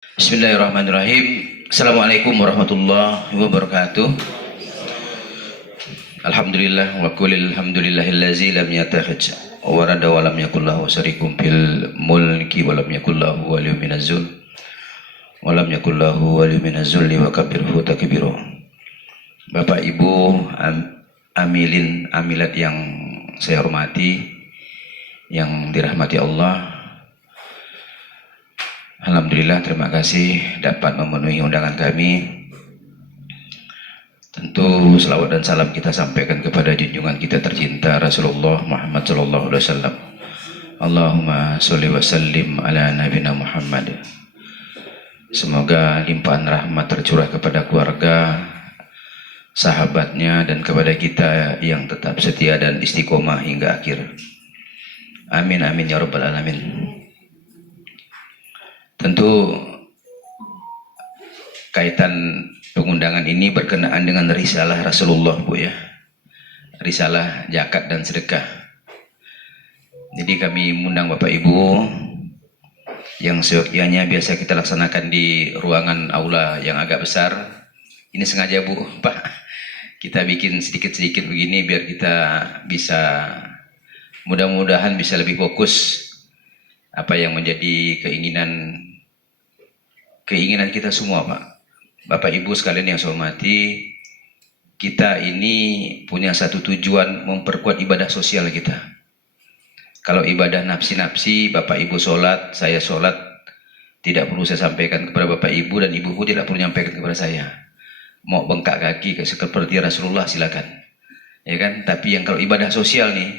Bismillahirrahmanirrahim. Assalamualaikum warahmatullahi wabarakatuh. Alhamdulillah wa qulil hamdulillahillazi lam yattakhidh walada wa lam yakul lahu syarikun fil mulki wa lam yakul lahu waliyyun minaz zul wa lam yakul lahu waliyyun minaz zulli wa kabbirhu takbira. Bapak Ibu amilin amilat yang saya hormati, yang dirahmati Allah, alhamdulillah, terima kasih dapat memenuhi undangan kami. Tentu selawat dan salam kita sampaikan kepada junjungan kita tercinta Rasulullah Muhammad sallallahu alaihi wasallam. Allahumma sholli wa sallim ala nabiyina Muhammad. Semoga limpahan rahmat tercurah kepada keluarga, sahabatnya, dan kepada kita yang tetap setia dan istiqomah hingga akhir. Amin amin ya rabbal alamin. Tentu kaitan pengundangan ini berkenaan dengan risalah Rasulullah, Bu, ya. Risalah zakat dan sedekah. Jadi kami mengundang Bapak Ibu yang seyogyanya biasa kita laksanakan di ruangan aula yang agak besar. Ini sengaja, Bu, Pak, kita bikin sedikit-sedikit begini biar kita bisa, mudah-mudahan bisa lebih fokus apa yang menjadi keinginan kita semua, Pak. Bapak Ibu sekalian yang saya hormati, kita ini punya satu tujuan, memperkuat ibadah sosial kita. Kalau ibadah nafsi-nafsi, Bapak Ibu sholat, saya sholat, tidak perlu saya sampaikan kepada Bapak Ibu, dan Ibu tidak perlu menyampaikan kepada saya. Mau bengkak kaki seperti Rasulullah silakan, ya kan? Tapi yang kalau ibadah sosial nih,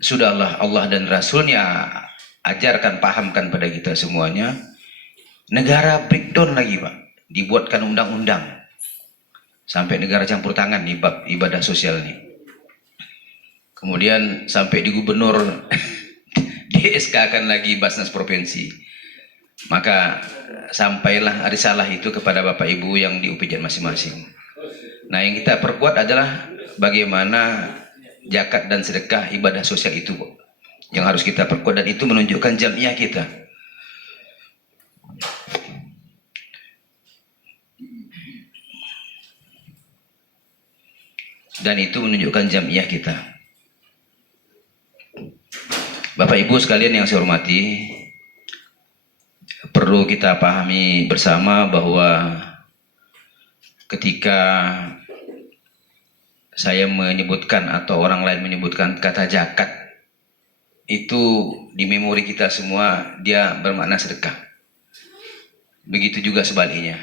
sudahlah Allah dan Rasulnya ajarkan, pahamkan pada kita semuanya. Negara breakdown lagi, Pak, dibuatkan undang-undang sampai negara campur tangan nih bab ibadah sosial nih. Kemudian sampai di gubernur di SK-kan lagi Basnas provinsi. Maka sampailah risalah itu kepada Bapak Ibu yang di UPJ masing-masing. Nah, yang kita perkuat adalah bagaimana zakat dan sedekah ibadah sosial itu, Bu, yang harus kita perkuat, dan itu menunjukkan jamiah kita. Dan itu menunjukkan jamiah kita. Bapak Ibu sekalian yang saya hormati, perlu kita pahami bersama bahwa ketika saya menyebutkan atau orang lain menyebutkan kata zakat, itu di memori kita semua dia bermakna sedekah. Begitu juga sebaliknya.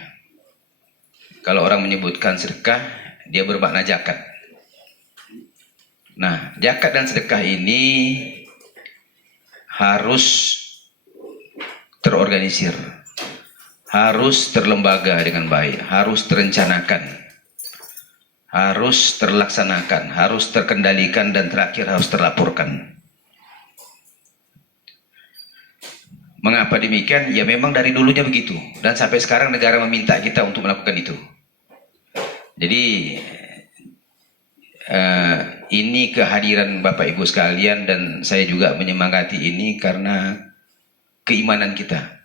Kalau orang menyebutkan sedekah, dia bermakna zakat. Nah, zakat dan sedekah ini harus terorganisir, harus terlembaga dengan baik, harus terencanakan, harus terlaksanakan, harus terkendalikan, dan terakhir harus terlaporkan. Mengapa demikian? Ya memang dari dulunya begitu, dan sampai sekarang negara meminta kita untuk melakukan itu. Jadi ini kehadiran Bapak Ibu sekalian, dan saya juga menyemangati ini karena keimanan kita,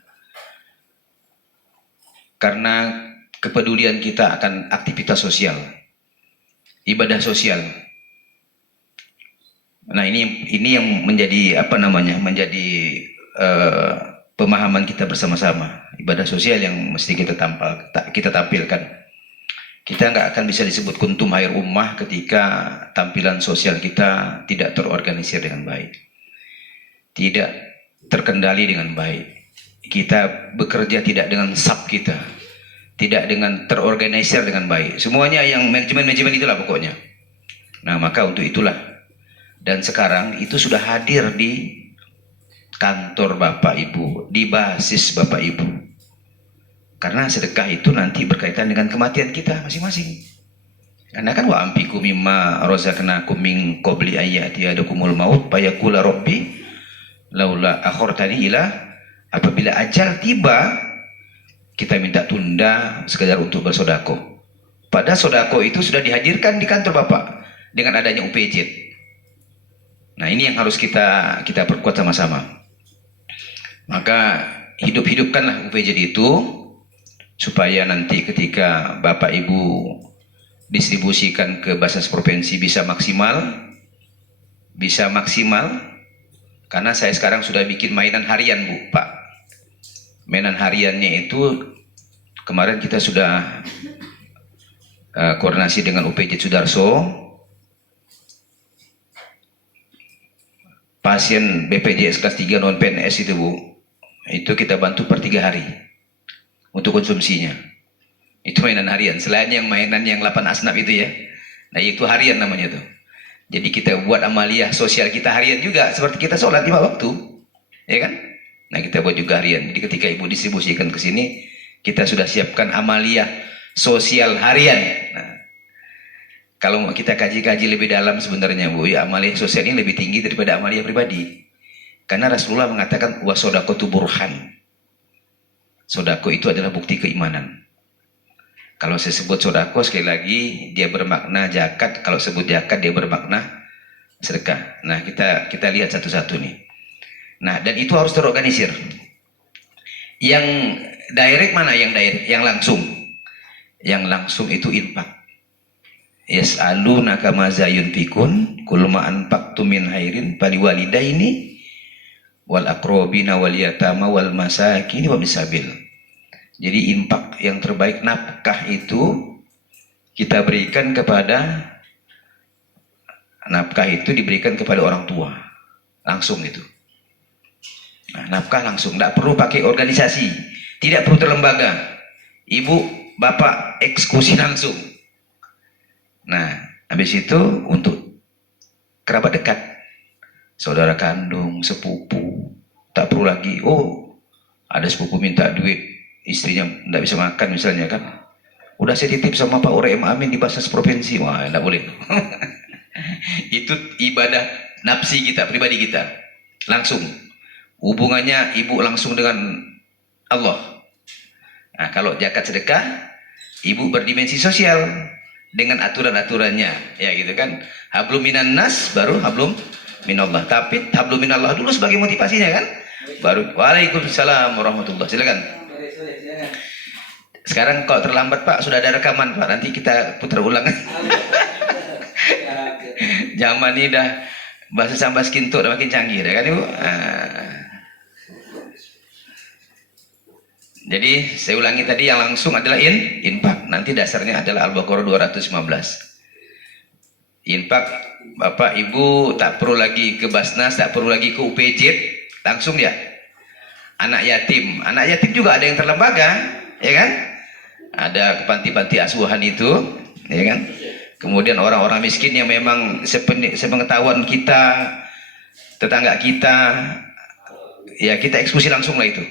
karena kepedulian kita akan aktivitas sosial, ibadah sosial. Nah, ini yang menjadi menjadi pemahaman kita bersama-sama, ibadah sosial yang mesti kita tampilkan. Kita nggak akan bisa disebut kuntum khair ummah ketika tampilan sosial kita tidak terorganisir dengan baik, tidak terkendali dengan baik. Kita bekerja tidak dengan sub kita, tidak dengan terorganisir dengan baik. Semuanya yang manajemen itulah pokoknya. Nah, maka untuk itulah, dan sekarang itu sudah hadir di kantor Bapak Ibu, di basis Bapak Ibu. Karena sedekah itu nanti berkaitan dengan kematian kita masing-masing. Karena kan wa ampiku mimma razaqnakum min qabli ayati adakumul maut fayaqula rabbi laula akhartani ila, apabila ajal tiba kita minta tunda sekedar untuk bersodako. Pada sodako itu sudah dihadirkan di kantor Bapak dengan adanya UPJ. Nah, ini yang harus kita perkuat sama-sama. Maka hidup-hidupkanlah UPJ itu supaya nanti ketika Bapak Ibu distribusikan ke Basnas Provinsi bisa maksimal, karena saya sekarang sudah bikin mainan harian Bu, Pak. Mainan hariannya itu kemarin kita sudah koordinasi dengan UPJ Sudarso, pasien BPJS kelas 3 non PNS itu Bu, itu kita bantu per 3 hari untuk konsumsinya. Itu mainan harian, selain yang mainan yang 8 asnaf itu ya. Nah itu harian namanya tuh. Jadi kita buat amaliyah sosial kita harian juga, seperti kita sholat 5 waktu, ya kan? Nah kita buat juga harian. Jadi ketika Ibu distribusikan ke sini, kita sudah siapkan amaliyah sosial harian. Nah, kalau kita kaji-kaji lebih dalam sebenarnya Bu, ya amaliyah sosial ini lebih tinggi daripada amaliyah pribadi. Karena Rasulullah mengatakan wasodaqatu burhan. Sodako itu adalah bukti keimanan. Kalau saya sebut sodako, sekali lagi dia bermakna zakat. Kalau sebut zakat dia bermakna sedekah. Nah kita lihat satu-satu nih. Nah dan itu harus terorganisir. Yang direct mana? Yang direct, yang langsung. Yang langsung itu infak. Yas'alunaka maza yunfikun kul ma anfaqtum min khairin faliwalidaini wal aqrabina wal yatama wal masakin wa bisabil. Jadi infak yang terbaik, nafkah itu kita berikan kepada, nafkah itu diberikan kepada orang tua langsung itu. Nah, nafkah langsung, tidak perlu pakai organisasi, tidak perlu terlembaga. Ibu bapak eksekusi langsung. Nah habis itu untuk kerabat dekat, saudara kandung, sepupu, tak perlu lagi, oh ada sepupu minta duit, istrinya tidak bisa makan misalnya kan, udah saya titip sama Pak Urem Amin di Basnas Provinsi, wah tidak boleh. Itu ibadah nafsi kita, pribadi kita, langsung hubungannya ibu langsung dengan Allah. Nah kalau zakat sedekah, ibu berdimensi sosial dengan aturan-aturannya, ya gitu kan. Hablum minan nas, baru hablum minallah. Tapi hablum minallah dulu sebagai motivasinya kan, baru waalaikumsalam warahmatullah. Silakan. Sekarang kalau terlambat Pak, sudah ada rekaman Pak, nanti kita putar ulang. Zaman ini dah bahasa sambas kintuk udah makin canggih, ya kan Ibu? Jadi saya ulangi tadi, yang langsung adalah infak. Nanti dasarnya adalah Al-Baqarah 215. Infak, Bapak Ibu tak perlu lagi ke Basnas, tak perlu lagi ke UPJ, langsung ya. Anak yatim juga ada yang terlembaga, ya kan? Ada panti-panti asuhan itu, ya kan? Kemudian orang-orang miskin yang memang sepengetahuan kita, tetangga kita, ya kita eksekusi langsung lah itu.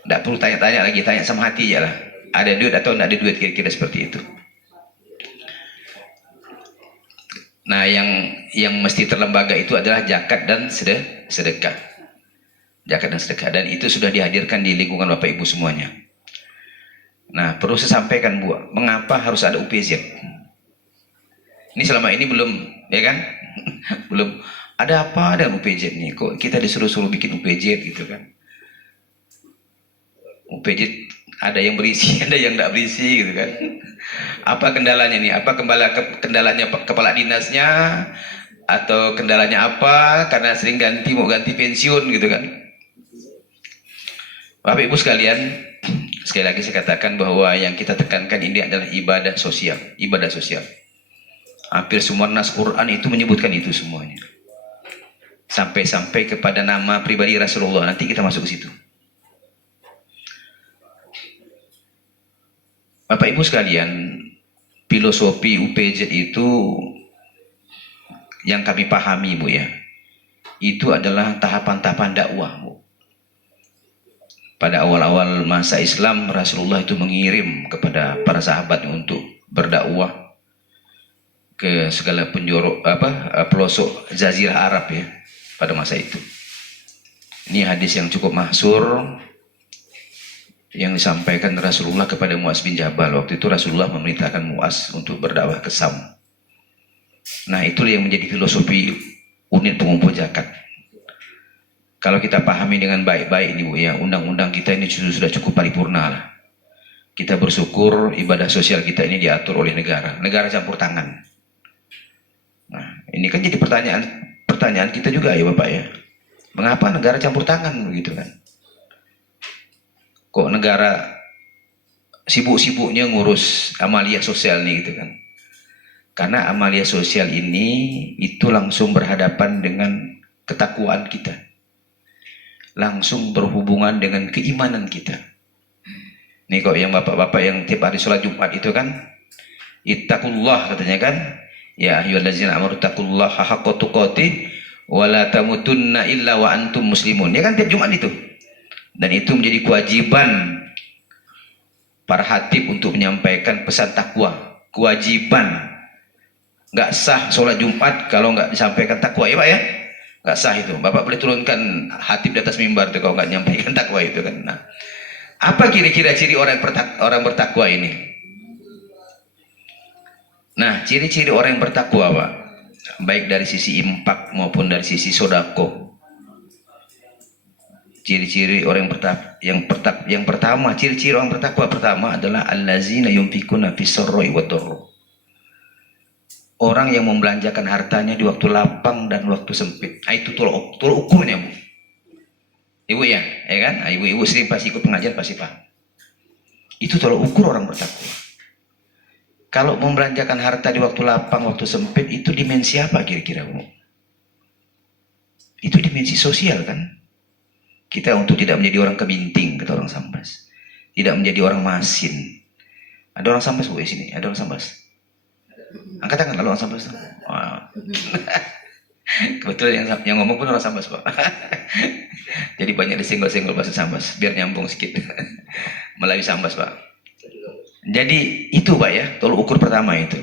Tidak perlu tanya-tanya lagi, tanya sama hati ya lah. Ada duit atau tidak ada duit, kira-kira seperti itu. Nah yang mesti terlembaga itu adalah zakat dan sedekah. Zakat dan sedekah, dan itu sudah dihadirkan di lingkungan Bapak Ibu semuanya. Nah perlu saya sampaikan Bu, mengapa harus ada UPZ? Ini selama ini belum, ya kan? Belum ada apa dengan UPZ nih, kok kita disuruh-suruh bikin UPZ gitu kan? UPZ ada yang berisi, ada yang tidak berisi gitu kan? Apa kendalanya nih? Apa kendalanya kepala dinasnya? Atau kendalanya apa? Karena sering mau ganti pensiun gitu kan? Bapak Ibu sekalian, sekali lagi saya katakan bahwa yang kita tekankan ini adalah ibadah sosial, ibadah sosial. Hampir semua nas Quran itu menyebutkan itu semuanya. Sampai-sampai kepada nama pribadi Rasulullah, nanti kita masuk ke situ. Bapak Ibu sekalian, filosofi UPZ itu yang kami pahami Bu ya, itu adalah tahapan-tahapan dakwah Bu. Pada awal-awal masa Islam, Rasulullah itu mengirim kepada para sahabat untuk berdakwah ke segala penjuru pelosok Jazirah Arab ya pada masa itu. Ini hadis yang cukup masyhur yang disampaikan Rasulullah kepada Muaz bin Jabal. Waktu itu Rasulullah memerintahkan Muaz untuk berdakwah ke Sam. Nah itulah yang menjadi filosofi unit pengumpul zakat. Kalau kita pahami dengan baik-baik ini Bu ya, undang-undang kita ini sudah cukup paripurna lah. Kita bersyukur ibadah sosial kita ini diatur oleh negara. Negara campur tangan. Nah, ini kan jadi pertanyaan kita juga ya Bapak ya. Mengapa negara campur tangan begitu kan? Kok negara sibuk-sibuknya ngurus amalia sosial nih gitu kan? Karena amalia sosial ini itu langsung berhadapan dengan ketakwaan kita. Langsung berhubungan dengan keimanan kita. Nih kok yang bapak-bapak yang tiap hari sholat Jumat itu kan, ittaqullah katanya kan, ya ayyuhallazina amanu taqullaha haqqa tuqatih wa la tamutunna illa wa antum muslimun. Ya kan tiap Jumat itu. Dan itu menjadi kewajiban para khatib untuk menyampaikan pesan takwa. Kewajiban. Nggak sah sholat Jumat kalau nggak disampaikan takwa ya Pak ya. Nggak sah itu. Bapak boleh turunkan khatib di atas mimbar itu kalau nggak menyampaikan takwa itu kan. Nah, apa kira-kira ciri orang bertakwa ini? Nah, ciri-ciri orang yang bertakwa Pak, baik dari sisi impak maupun dari sisi sodako. Ciri-ciri orang yang pertama, ciri-ciri orang bertakwa pertama adalah allazina yunfikuna fis-sarra'i wad-dharra. Orang yang membelanjakan hartanya di waktu lapang dan waktu sempit. Nah, itu tolak ukurnya Bu. Ibu ya kan? Ibu-ibu sering pasti ikut pengajian pasti paham. Itu tolak ukur orang bertakwa. Kalau membelanjakan harta di waktu lapang, waktu sempit, itu dimensi apa kira-kira Bu? Itu dimensi sosial kan? Kita untuk tidak menjadi orang keminting, kata orang Sambas. Tidak menjadi orang masin. Ada orang Sambas Bu di sini? Ada orang Sambas? Angkat tangan lalu orang Sambas. Wow. Kebetulan yang ngomong pun orang Sambas Pak. Jadi banyak disenggol-senggol bahasa Sambas biar nyambung sedikit. Melayu Sambas Pak. Jadi itu Pak ya, tolak ukur pertama itu.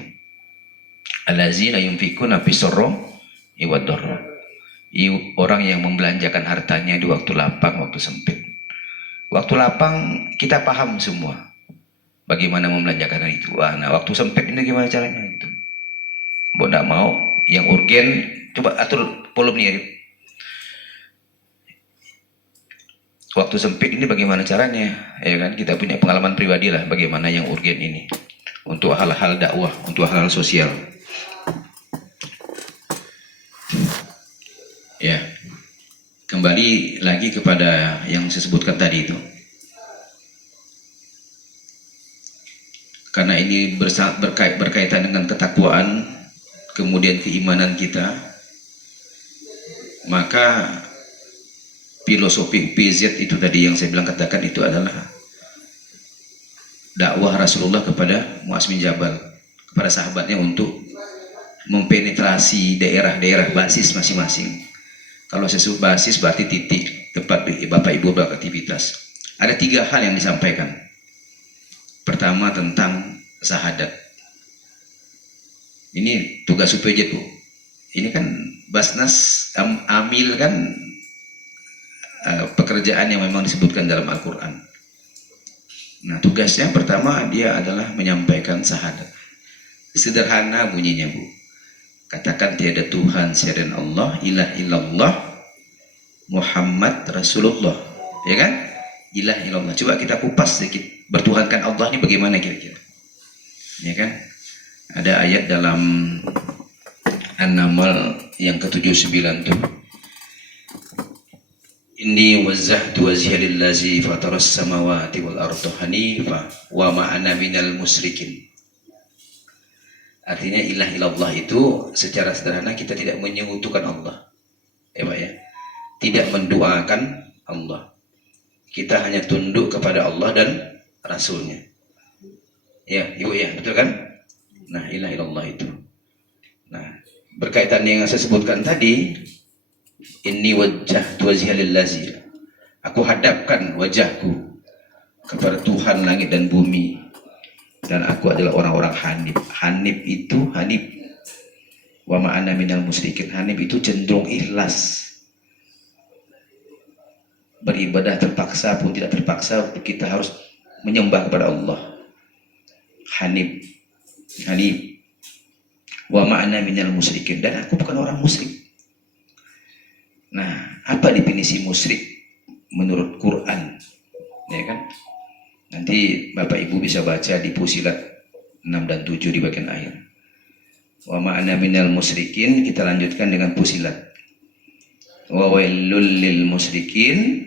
Allazina yunfikuna fis-sarra'i wad-dharra. Orang yang membelanjakan hartanya di waktu lapang, waktu sempit. Waktu lapang kita paham semua bagaimana membelanjakan itu. Nah, waktu sempit ini gimana caranya gitu. Mau tidak mau, yang urgen coba atur volumenya. Waktu sempit ini bagaimana caranya? Ya kan, kita punya pengalaman pribadi lah bagaimana yang urgen ini untuk hal-hal dakwah, untuk hal-hal sosial. Ya, kembali lagi kepada yang saya sebutkan tadi itu. Karena ini berkaitan dengan ketakwaan, kemudian keimanan kita, maka filosofi PZ itu tadi yang saya bilang katakan itu adalah dakwah Rasulullah kepada Mu'adz bin Jabal, kepada sahabatnya untuk mempenetrasi daerah-daerah basis masing-masing. Kalau saya sebut basis berarti titik tempat Bapak Ibu beraktivitas. Ada 3 hal yang disampaikan. Pertama tentang syahadat. Ini tugas UPJ Bu. Ini kan Basnas amil kan pekerjaan yang memang disebutkan dalam Al-Quran. Nah, tugasnya pertama dia adalah menyampaikan syahadat. Sederhana bunyinya Bu. Katakan tiada Tuhan selain Allah, ilah illallah, Muhammad Rasulullah. Ya kan? Ilah illallah. Coba kita kupas sedikit. Bertuhankan Allah ini bagaimana kira-kira? Ya kan? Ada ayat dalam An-Naml yang ke-79 tuh. Inni wazzahtu wajhiya lillazi fataras samawati wal arda hanifa wa ma ana minal musyrikin. Artinya ilah ilallah itu secara sederhana kita tidak menyekutukan Allah. Ya Pak ya. Tidak mendoakan Allah. Kita hanya tunduk kepada Allah dan Rasulnya. Ya, Ibu ya, betul kan? Nah, ilah ilallah itu. Nah, berkaitan dengan yang saya sebutkan tadi, inni wajjahtu wajhiya lillazi. Aku hadapkan wajahku kepada Tuhan langit dan bumi. Dan aku adalah orang-orang hanif. Hanif itu wa ma'ana minal musyrikin. Hanif itu cenderung ikhlas. Beribadah terpaksa pun tidak terpaksa, kita harus menyembah kepada Allah. Hanif wa ma'ana minal musyrikin. Dan aku bukan orang musyrik. Nah, Apa definisi musyrik menurut Quran? Ya kan? Nanti Bapak Ibu bisa baca di Fusilat 6 dan 7 di bagian akhir. Wa ma'ana minal musyrikin, kita lanjutkan dengan Fusilat. Wa wailul lil musyrikin,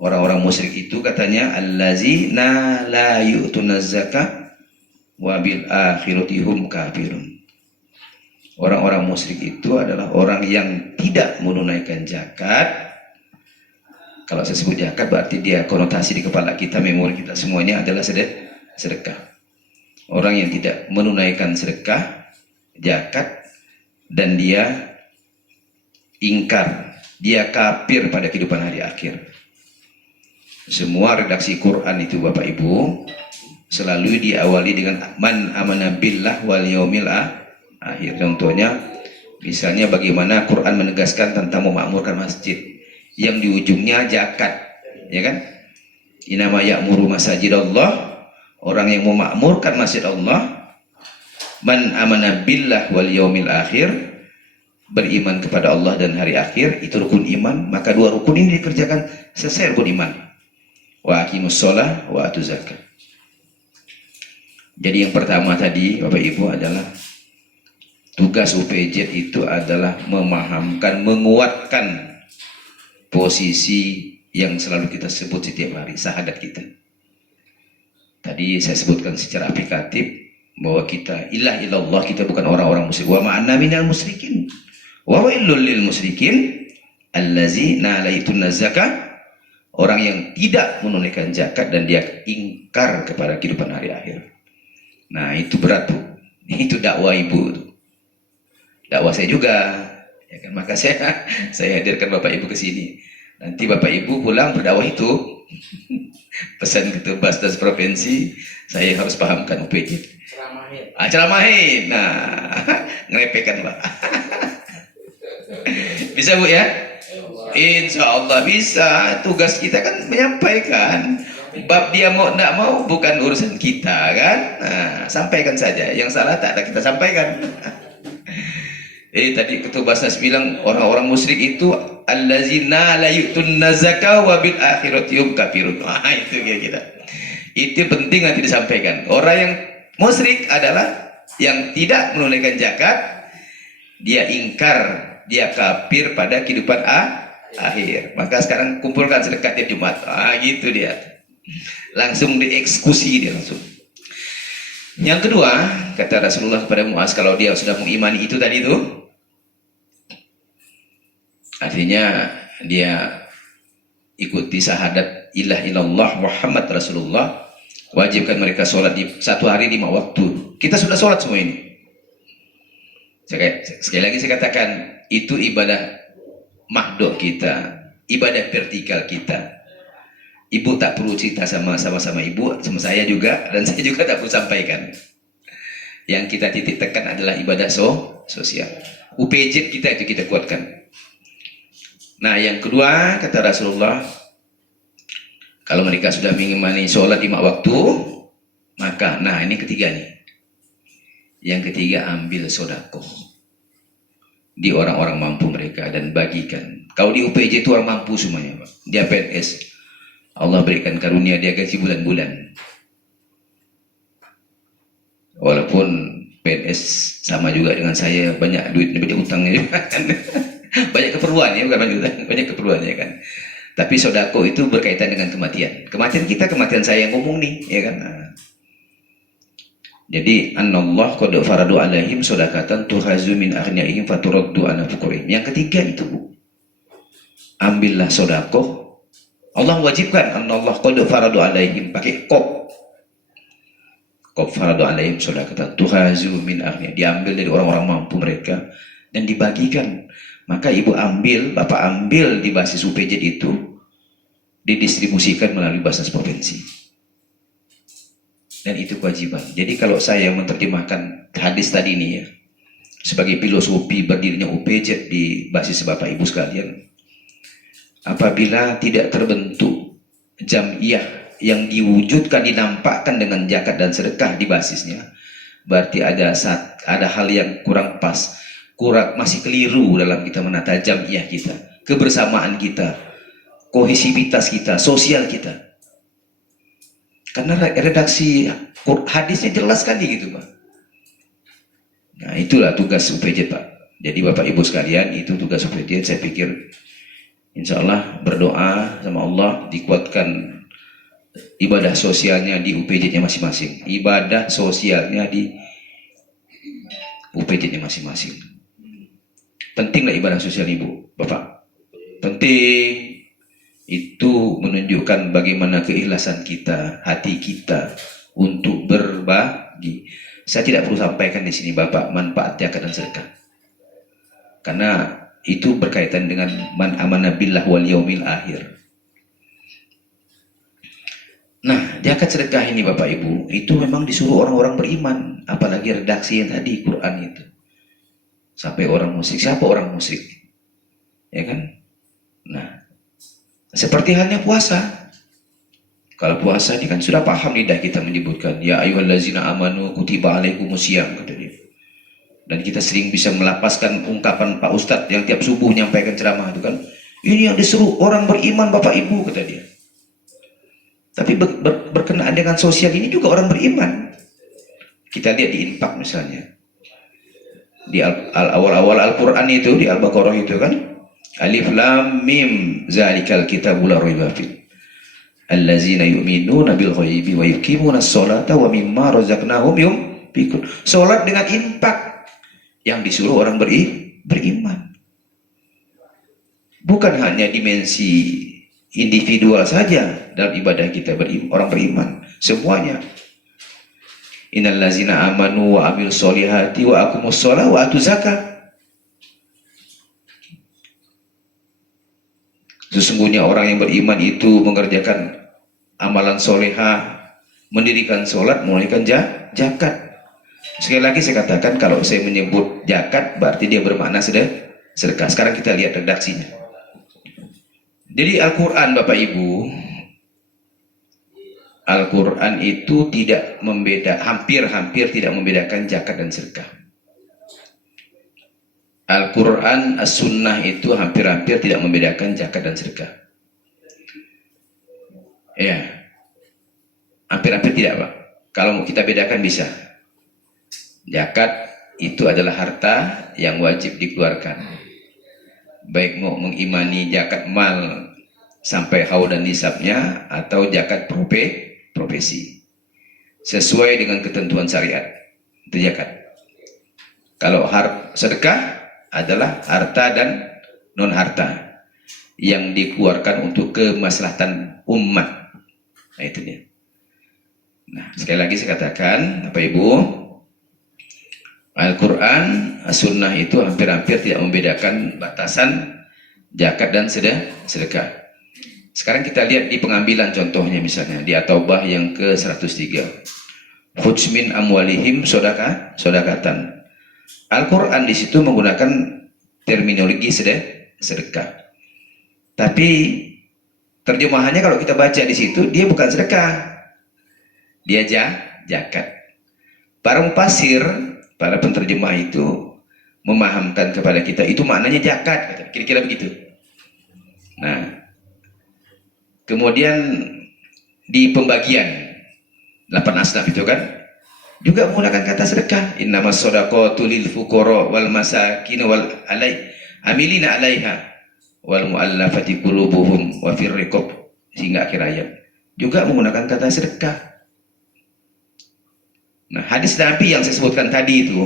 orang-orang musyrik itu katanya allazina la yu'tunaz zakah wa bil akhirati hum kafirun. Orang-orang musyrik itu adalah orang yang tidak menunaikan zakat. Kalau saya sebut zakat berarti dia konotasi di kepala kita, memori kita semuanya adalah sedekah. Orang yang tidak menunaikan sedekah, zakat, dan dia ingkar, dia kafir pada kehidupan hari akhir. Semua redaksi Quran itu Bapak Ibu selalu diawali dengan man amana billah wal yaumil akhir. Contohnya misalnya bagaimana Quran menegaskan tentang memakmurkan masjid yang di ujungnya zakat, ya kan? Inama ya'muru masajidallah, orang yang memakmurkan masjid Allah, man amana billah wal yaumil akhir, beriman kepada Allah dan hari akhir, itu rukun iman. Maka dua rukun ini dikerjakan, selesai rukun iman. Wa aqimus shalah wa atuz zakat. Jadi yang pertama tadi Bapak Ibu adalah tugas UPJ itu adalah memahamkan, menguatkan posisi yang selalu kita sebut setiap hari, syahadat kita. Tadi saya sebutkan secara aplikatif bahwa kita ilah ilallah, kita bukan orang-orang musyrik. Wa ma'anna minal musyrikin wa wailul lil musyrikin allazina la yu'tunaz zakah, orang yang tidak menunaikan zakat dan dia ingkar kepada kehidupan hari akhir. Nah, itu berat, Bu. Itu dakwah Ibu. Dakwah saya juga, ya kan? Maka saya hadirkan Bapak Ibu ke sini. Nanti Bapak Ibu pulang berdakwah itu. Pesan Ketua Basnas Provinsi, saya harus pahamkan UPJ. Ceramahin. Nah, ngerepekan, Pak. Bisa, Bu, ya? Insya Allah bisa. Tugas kita kan menyampaikan. Bab dia mau tidak mau bukan urusan kita, kan? Nah, sampaikan saja. Yang salah tak ada kita sampaikan. Tadi Ketua Basnas bilang orang-orang musyrik itu allazina la yu'tunna zakah wa bil akhirati hum kafirun. Nah, itu kita. Itu penting nanti disampaikan. Orang yang musyrik adalah yang tidak menunaikan zakat, dia ingkar, dia kafir pada kehidupan akhir. Maka sekarang kumpulkan sedekah tiap Jumat. Gitu dia. Langsung dieksekusi dia langsung. Yang kedua, kata Rasulullah kepada Muaz, kalau dia sudah mengimani itu tadi itu, artinya dia ikuti syahadat ilah ilallah Muhammad Rasulullah, wajibkan mereka sholat di satu hari 5 waktu. Kita sudah sholat semua ini. Sekali lagi saya katakan, itu ibadah mahdoh kita, ibadah vertikal kita. Ibu tak perlu cerita sama ibu, sama saya juga, dan saya juga tak perlu sampaikan. Yang kita titik tekan adalah ibadah sosial. UPJ kita itu kita kuatkan. Nah, yang kedua kata Rasulullah, kalau mereka sudah mengimani sholat 5 waktu, maka, nah ini ketiga nih. Yang ketiga, ambil sodakoh di orang-orang mampu mereka dan bagikan. Kalau di UPJ itu orang mampu semuanya, Pak. Dia PNS. Allah berikan karunia dia gaji bulan-bulan. Walaupun PNS sama juga dengan saya, banyak duit, banyak utangnya juga kan. Banyak keperluan ya, bukan banyak keperluan ya kan. Tapi sodako itu berkaitan dengan kematian. Kematian kita, kematian saya yang ngomong nih, ya kan. Nah. Jadi annallah qad faradu alaihim sodakatan tuhazu min aghniyaihim faturaddu ala fuqurihim. Yang ketiga itu, Bu. Ambillah sodako. Allah wajibkan annallah qad faradu alaihim, pakai qaf. Qaf faradu alaihim sodakatan tuhazu min aghniyaihim, diambil dari orang-orang mampu mereka dan dibagikan. Maka ibu ambil, bapak ambil di basis UPJ itu, didistribusikan melalui Basnas Provinsi. Dan itu kewajiban. Jadi kalau saya menerjemahkan hadis tadi ini ya, sebagai filosofi berdirinya UPJ di basis bapak ibu sekalian, apabila tidak terbentuk jam'iyah yang diwujudkan, dinampakkan dengan zakat dan sedekah di basisnya, berarti ada hal yang kurang pas, masih keliru dalam kita menata jam'iyah kita. kebersamaan kita, kohesivitas kita, sosial kita. Karena redaksi hadisnya jelas sekali gitu Pak. Nah itulah tugas UPJ Pak. Jadi Bapak Ibu sekalian, itu tugas UPJ. Saya pikir insya Allah berdoa sama Allah dikuatkan ibadah sosialnya di UPJ-nya masing-masing. Ibadah sosialnya di UPJ-nya masing-masing. Pentinglah ibadah sosial Ibu, Bapak. Penting. Itu menunjukkan bagaimana keikhlasan kita, hati kita untuk berbagi. Saya tidak perlu sampaikan di sini Bapak manfaat zakat dan sedekah. Karena itu berkaitan dengan man amana billah wal yaumil akhir. Nah, zakat sedekah ini Bapak Ibu, itu memang disuruh orang-orang beriman, apalagi redaksi yang tadi Quran itu. Sampai orang musyrik, siapa orang musyrik? Ya kan? Nah, seperti halnya puasa. Kalau puasa ini kan sudah paham lidah kita menyebutkan ya ayyuhallazina amanu kutiba alaikumusiyam kata dia. Dan kita sering bisa melapaskan ungkapan Pak Ustadz yang tiap subuh menyampaikan ceramah itu kan, ini yang disuruh orang beriman Bapak Ibu kata dia. Tapi berkenaan dengan sosial ini juga orang beriman. Kita lihat di infak misalnya. Di awal-awal Al-Qur'an itu di Al-Baqarah itu kan, Alif Lam Mim zalikal kitabul la raiba fihi allazina yu'minuna bil ghaibi wa yuqimunas sholata wa mimma razaqnahum yunfiqun. Salat dengan infak yang disuruh orang beriman. Bukan hanya dimensi individual saja dalam ibadah kita orang beriman, semuanya. Innal ladzina amanu wa amilus solihati wa aqamus shalah wa atuz zakah. Sesungguhnya orang yang beriman itu mengerjakan amalan solehah, mendirikan sholat, menunaikan zakat. Sekali lagi saya katakan, kalau saya menyebut zakat berarti dia bermakna sedekah. Sekarang kita lihat redaksinya. Jadi Al-Quran Bapak Ibu, Al-Quran itu tidak membeda, hampir-hampir tidak membedakan zakat dan sedekah. Al-Quran, As-Sunnah itu hampir-hampir tidak membedakan zakat dan sedekah. Ya, hampir-hampir tidak Pak. Kalau mau kita bedakan bisa. Zakat itu adalah harta yang wajib dikeluarkan. Baik mau mengimani zakat mal sampai haul dan nisabnya, atau zakat profesi. Sesuai dengan ketentuan syariat. Itu zakat. Kalau sedekah adalah harta dan non harta yang dikeluarkan untuk kemaslahatan umat. Nah itu dia. Nah sekali lagi saya katakan Bapak Ibu, Al-Quran, As-Sunnah itu hampir-hampir tidak membedakan batasan zakat dan sedekah. Sekarang kita lihat di pengambilan contohnya, misalnya di At-Taubah yang ke-103. Khudz min amwalihim sodakatan. Al-Quran di situ menggunakan terminologi sedekah. Tapi terjemahannya kalau kita baca di situ, dia bukan sedekah. Dia zakat. Para mufassir, para penterjemah itu memahamkan kepada kita itu maknanya zakat, kira-kira begitu. Nah, kemudian di pembagian 8 asnaf itu kan juga menggunakan kata sedekah. Innamas shadaqatu lil fuqara wal masakin wal amilina 'alaiha wal mu'allafati qulubuhum wa fir riqab, hingga akhir ayat. Juga menggunakan kata sedekah. Nah, hadis Nabi yang saya sebutkan tadi itu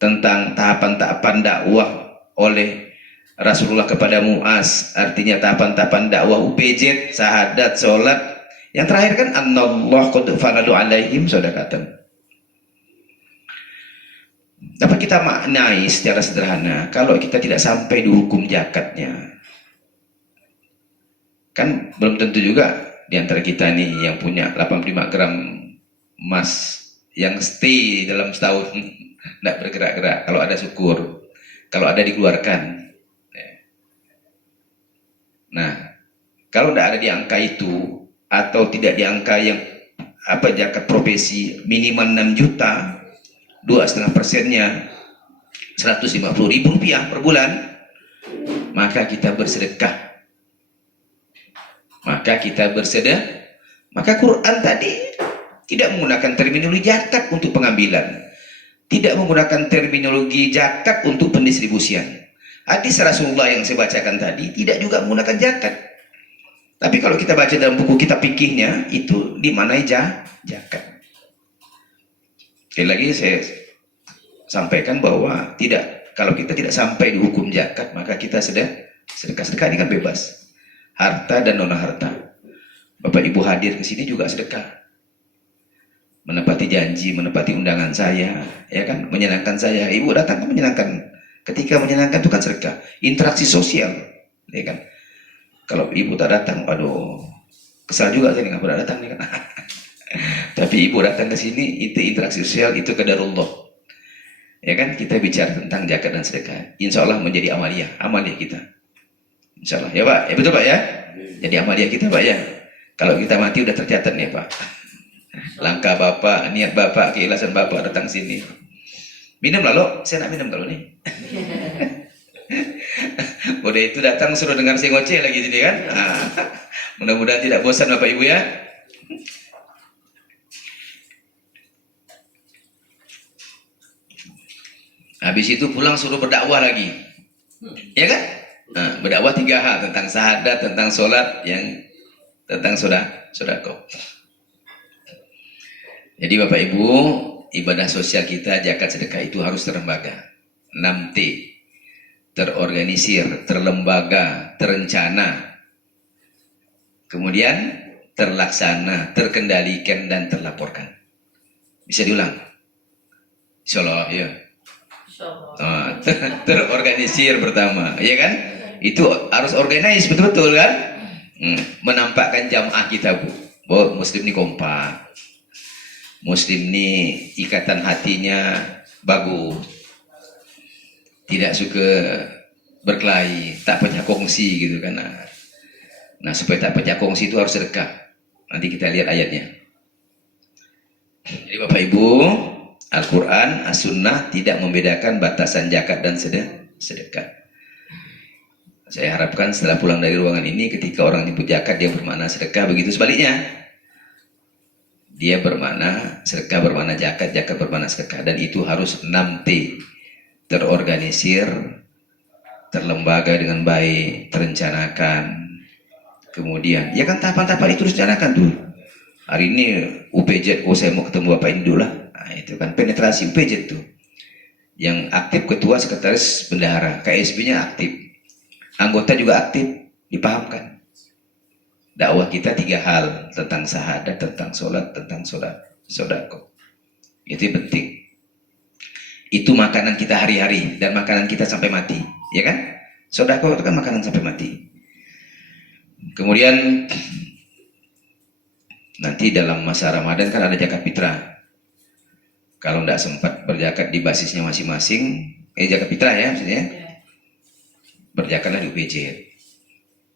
tentang tahapan-tahapan dakwah oleh Rasulullah kepada Muaz, artinya tahapan-tahapan dakwah UPJ, syahadat, sholat. Yang terakhir kan annallahu qad faradu alaihim shadaqatan. Dapat kita maknai secara sederhana, kalau kita tidak sampai dihukum zakatnya, kan belum tentu juga di antara kita nih yang punya 85 gram emas yang stay dalam setahun tidak bergerak-gerak. Kalau ada syukur, kalau ada dikeluarkan. Nah, kalau tidak ada di angka itu, atau tidak di angka yang zakat profesi minimal 6 juta, 2,5%-nya 150.000 rupiah per bulan, maka kita bersedekah. Maka Quran tadi tidak menggunakan terminologi zakat untuk pengambilan, tidak menggunakan terminologi zakat untuk pendistribusian. Hadis Rasulullah yang saya bacakan tadi tidak juga menggunakan zakat. Tapi kalau kita baca dalam buku kitab fikihnya, itu dimanai zakat. Sekali lagi saya sampaikan bahwa kalau kita tidak sampai di hukum zakat, maka kita sedekah. Sedekah ini kan bebas, harta dan non harta. Bapak Ibu hadir ke sini juga sedekah, menepati janji, menepati undangan saya, ya kan, menyenangkan saya. Ibu datang kan menyenangkan. Ketika menyenangkan itu kan sedekah, interaksi sosial, ya kan. Kalau ibu tak datang, aduh, kesal juga saya nggak pernah datang nih kan. Tapi ibu datang ke sini, itu interaksi sosial, itu qadarullah. Ya kan, kita bicara tentang zakat dan sedekah. Insya Allah menjadi amalia kita. Insya Allah, ya Pak, ya betul Pak ya. Jadi amalia kita Pak ya. Kalau kita mati udah tercatat nih Pak. Langkah Bapak, niat Bapak, keikhlasan Bapak datang sini. Minum lalu, saya nak minum kalau nih. Udah itu datang suruh dengar saya ngoceh lagi sini kan. Mudah-mudahan tidak bosan Bapak Ibu ya. Habis itu pulang suruh berdakwah lagi, ya kan? Berdakwah 3 hal, tentang syahadat, tentang sholat, tentang sodako. Jadi Bapak Ibu, ibadah sosial kita, zakat, sedekah itu harus terlembaga. 6T. Terorganisir, terlembaga, terencana, kemudian terlaksana, terkendalikan, dan terlaporkan. Bisa diulang? Insyaallah ya. Terorganisir pertama, ya kan? Itu harus organize betul-betul kan? Menampakkan jamaah kita Bu, bahwa Muslim ini kompak, Muslim ini ikatan hatinya bagus, tidak suka berkelahi, tak pecah kongsi gitu kan. Nah, supaya tak pecah kongsi itu harus sedekah. Nanti kita lihat ayatnya. Jadi Bapak Ibu, Al-Quran, As-Sunnah tidak membedakan batasan zakat dan sedekah. Saya harapkan setelah pulang dari ruangan ini, ketika orang nyebut zakat dia bermakna sedekah, begitu sebaliknya. Dia bermakna sedekah bermakna zakat, zakat bermakna sedekah, dan itu harus 6T. Terorganisir, terlembaga dengan baik, terencanakan. Kemudian, ya kan tahapan-tahapan itu direncanakan tuh. Hari ini UPZ, saya mau ketemu Bapak ini dulu lah. Nah, itu kan penetrasi UPZ tuh. Yang aktif ketua, sekretaris, bendahara, KSB-nya aktif. Anggota juga aktif, dipahamkan. Dakwah kita 3 hal, tentang syahadat, tentang sholat, tentang sodako. Itu penting. Itu makanan kita hari-hari dan makanan kita sampai mati, ya kan? Sodako itu kan makanan sampai mati. Kemudian nanti dalam masa Ramadan kan ada zakat fitrah. Kalau tidak sempat berzakat di basisnya masing-masing, zakat fitrah ya maksudnya, berzakatlah di UPJ.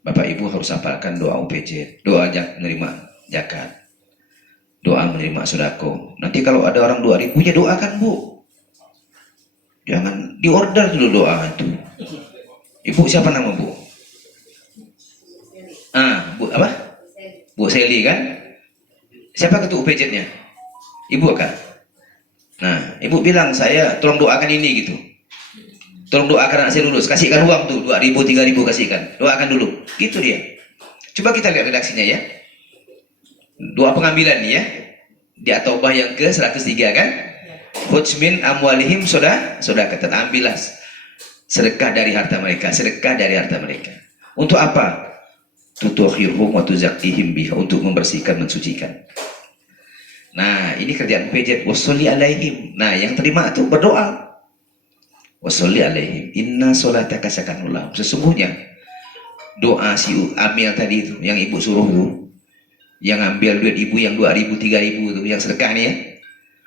Bapak Ibu harus hafalkan doa UPJ, doa menerima zakat, doa menerima sodako. Nanti kalau ada orang 2.000 ya doakan Bu. Jangan diorder dulu doa itu. Ibu siapa nama Bu? Bu apa? Bu Seli kan? Siapa ketua UPJ-nya? Ibu kan? Nah, Ibu bilang saya tolong doakan ini gitu. Tolong doakan anak saya lulus. Kasihkan uang tuh 2.000, 3.000 kasihkan. Doakan dulu. Gitu dia. Coba kita lihat redaksinya ya. Doa pengambilan nih ya. Di At-Taubah yang ke 103 kan? Khudz min amwalihim sodakatan, ambillah sedekah dari harta mereka, sedekah dari harta mereka. Untuk apa? Tutahhirhum wa tuzakkihim biha, untuk membersihkan, mensucikan. Nah, ini kerjaan PJ. Washolli alaihim. Nah, yang terima itu berdoa. Washolli alaihim. Inna sholataka sakanun lahum. Sesungguhnya doa si Amil tadi itu, yang ibu suruh tuh, yang ambil duit ibu yang 2.000, 3.000 itu, yang sedekah nih ya.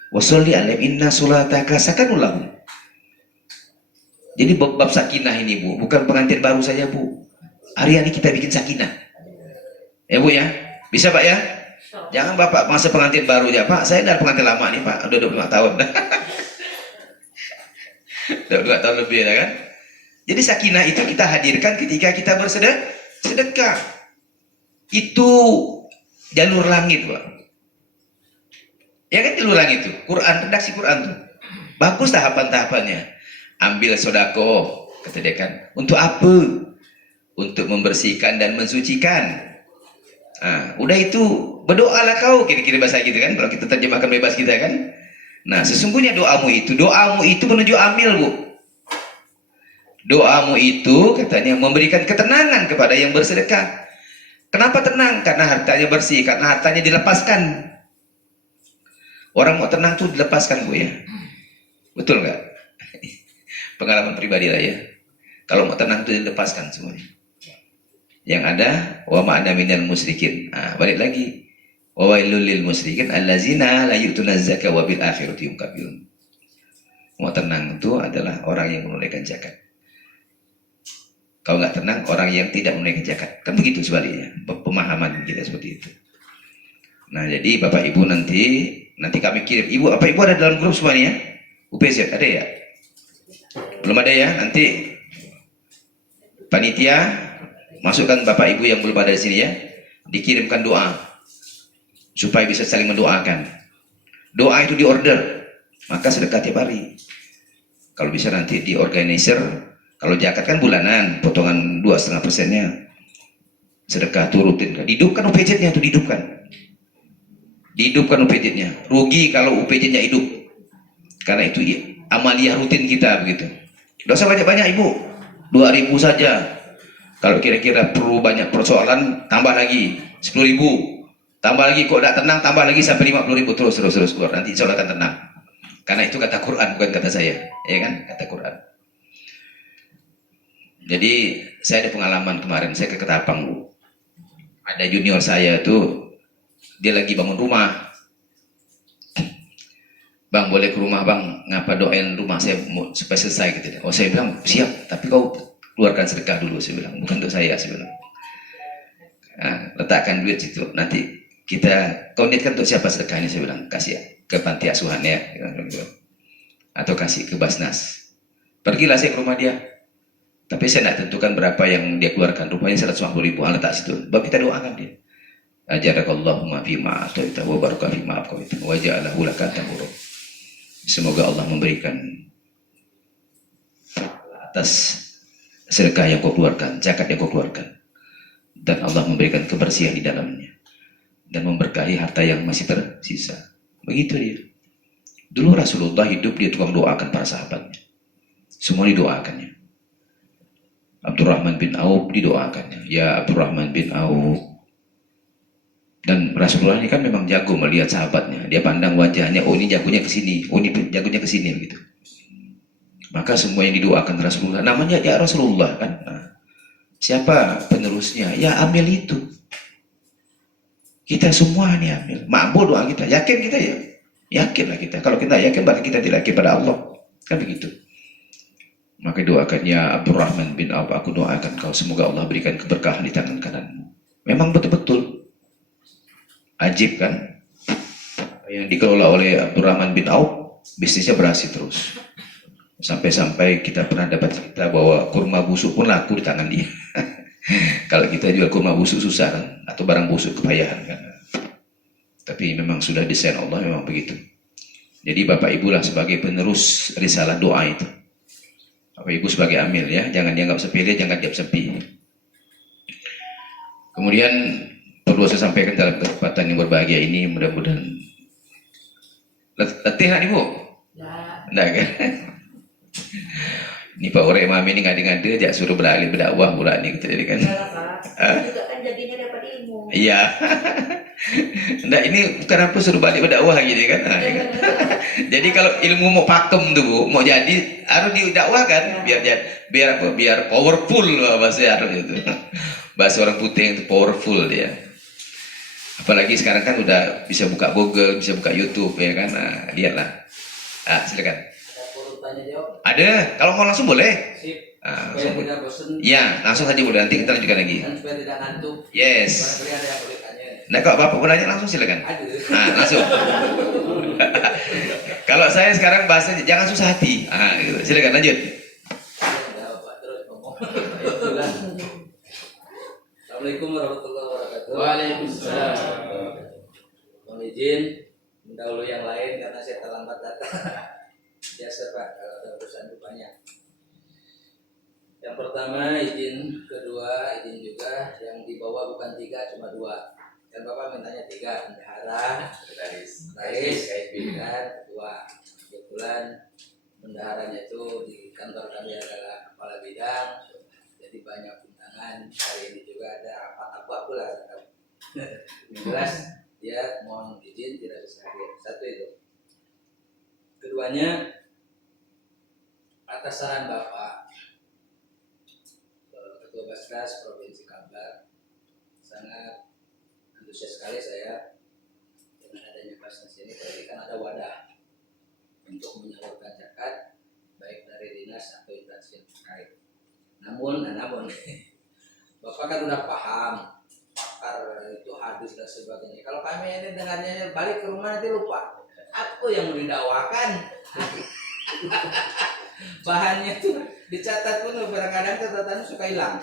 Washolli alaihim inna sholataka sakanun lahum. Jadi bab sakinah ini Bu, bukan pengantin baru saja Bu. Hari ini kita bikin sakinah. Ya Bu ya, bisa Pak ya? Jangan Bapak masa pengantin baru ya Pak. Saya dari pengantin lama nih Pak, udah 25 tahun. Udah 2 tahun lebih ya kan. Jadi sakinah itu kita hadirkan ketika kita bersedekah. Itu jalur langit, Pak. Ya kan jalur langit itu. Quran, redaksi Quran tuh. Bagus tahapan-tahapannya. Ambil sodako, kata dia kan. Untuk apa? Untuk membersihkan dan mensucikan. Nah, udah itu berdoalah kau, kira-kira bahasa gitu kan, kalau kita terjemahkan bebas kita kan. Nah, sesungguhnya doamu itu menuju amil, Bu. Doamu itu katanya memberikan ketenangan kepada yang bersedekah. Kenapa tenang? Karena hartanya bersih, karena hartanya dilepaskan. Orang mau tenang tuh dilepaskan, Bu ya. Betul nggak? Pengalaman pribadi lah ya. Kalau mau tenang tuh dilepaskan semuanya. Yang ada wa ma'ana minal musyrikin. Nah, balik lagi. Wa wailul lil musyrikin allazina la yu'tuna zakata wa bil akhirati hum kafirun. Mau tenang itu adalah orang yang menunaikan zakat. Kalau nggak tenang, orang yang tidak menunaikan zakat. Kan begitu sebaliknya. Pemahaman kita seperti itu. Nah, jadi Bapak Ibu nanti kami kirim. Ibu, apa Ibu ada dalam grup semuanya? UPZ ada ya? Belum ada ya? Nanti panitia masukkan Bapak Ibu yang belum ada di sini ya. Dikirimkan doa supaya bisa saling mendoakan. Doa itu diorder, maka sedekah tiap hari. Kalau bisa nanti diorganisir. Kalau zakat kan bulanan, potongan 2,5%-nya. Sedekah tuh rutin. Dihidupkan UPZ-nya itu dihidupkan. Dihidupkan UPZ-nya. Rugi kalau UPZ-nya hidup. Karena itu amaliyah rutin kita begitu. Tidak usah banyak-banyak Ibu. 2.000 saja. Kalau kira-kira perlu banyak persoalan, tambah lagi 10.000. Tambah lagi, kok tidak tenang, tambah lagi sampai 50.000 terus keluar. Nanti insya Allah akan tenang. Karena itu kata Quran, bukan kata saya. Ya kan? Kata Quran. Jadi saya ada pengalaman kemarin, saya ke Ketapang, Bu. Ada junior saya tuh, dia lagi bangun rumah. Bang, boleh ke rumah Bang, ngapa doain rumah saya supaya selesai gitu. Oh, saya bilang siap, tapi kau keluarkan sedekah dulu, saya bilang, bukan untuk saya bilang. Nah, letakkan duit situ, nanti kau niatkan untuk siapa sedekahnya, saya bilang, kasih ke panti asuhan ya, atau kasih ke Basnas. Pergilah saya ke rumah dia. Tapi saya tidak tentukan berapa yang dia keluarkan. Rupanya 150.000 letak situ. Bapak kita doakan dia. Ajarakallahumma fima a'taita wa baraka fima abqaita wa ja'alahu laka tamurun. Semoga Allah memberikan atas sedekah yang kau keluarkan, zakat yang kau keluarkan. Dan Allah memberikan kebersihan di dalamnya. Dan memberkahi harta yang masih tersisa. Begitu dia. Dulu Rasulullah hidup, dia tukang doakan para sahabatnya. Semua didoakannya. Abdurrahman bin Auf didoakannya, ya Abdurrahman bin Auf. Dan Rasulullah ini kan memang jago melihat sahabatnya. Dia pandang wajahnya, oh ini jagonya ke sini, oh ini jagonya ke sini begitu. Maka semua yang didoakan Rasulullah, namanya ya Rasulullah kan. Nah, siapa penerusnya? Ya ambil itu. Kita semua nih ambil. Makbul doa kita. Yakin kita ya? Yakinlah kita. Kalau kita yakin berarti kita tidak yakin pada Allah. Kan begitu. Maka doakan ya Abdurrahman bin Auf, aku doakan kau semoga Allah berikan keberkahan di tangan kananmu. Memang betul-betul ajib kan? Yang dikelola oleh Abdurrahman bin Auf, bisnisnya berhasil terus. Sampai-sampai kita pernah dapat cerita bahwa kurma busuk pun laku di tangan dia. Kalau kita jual kurma busuk susah kan? Atau barang busuk kepayahan kan? Tapi memang sudah desain Allah memang begitu. Jadi Bapak Ibu lah sebagai penerus risalah doa itu. Bapak Ibu sebagai amil ya, jangan dianggap sepele, jangan dianggap sepi. Kemudian perlu saya sampaikan dalam kesempatan yang berbahagia ini, mudah-mudahan latihan Ibu? Enggak kan? Ini Pak Orek Mami ini ngadi-ngadi aja suruh beralih berdakwah pula nih gitu jadi kan. Juga kan jadinya dapat ilmu. Iya. Nah ini bukan apa suruh balik berdakwah gitu kan. Nah, ya kan? Jadi kalau ilmu mau pakem tuh Bu, mau jadi harus didakwahkan biar powerful bahasa Arab itu. Bahasa orang putih itu powerful dia. Apalagi sekarang kan udah bisa buka Google, bisa buka YouTube ya kan. Nah, lihatlah. Ah, silakan. Ada, kalau mau langsung boleh. Sip. Nah, Supaya langsung. tidak bosan. Ya, langsung saja boleh, nanti kita lanjutkan lagi. Dan supaya tidak ngantuk. Yes. Barangkali ada yang boleh tanya. Nah, kalau Bapak mau nanya langsung silakan. Ada. Nah, langsung. Kalau saya sekarang bahasanya jangan susah hati. Ah, gitu. Silakan lanjut. mendahului yang lain karena saya terlambat datang. Biasa Pak kalau ada urusan banyak. Yang pertama izin, kedua izin juga, yang dibawa bukan 3 cuma 2. Dan Bapak mintanya 3, bendahara, rais, kan, kedua. Kebetulan bendaharanya itu di kantor kami adalah kepala bidang, jadi banyak undangan. Hari ini juga ada rapat apa lah. Yang jelas dia mohon izin tidak bisa hadir. Satu itu. Keduanya, atas saran Bapak, Ketua Basnas Provinsi Kalbar, sangat antusias sekali saya dengan adanya Basnas ini. Berarti kan ada wadah untuk menyalurkan zakat baik dari dinas atau instansi yang terkait. Namun Bapak kan udah paham pakar itu hadis dan sebagainya. Kalau kami ini dengarnya balik ke rumah nanti lupa. Aku yang didakwakan. Bahannya tuh dicatat pun kadang-kadang catatannya suka hilang.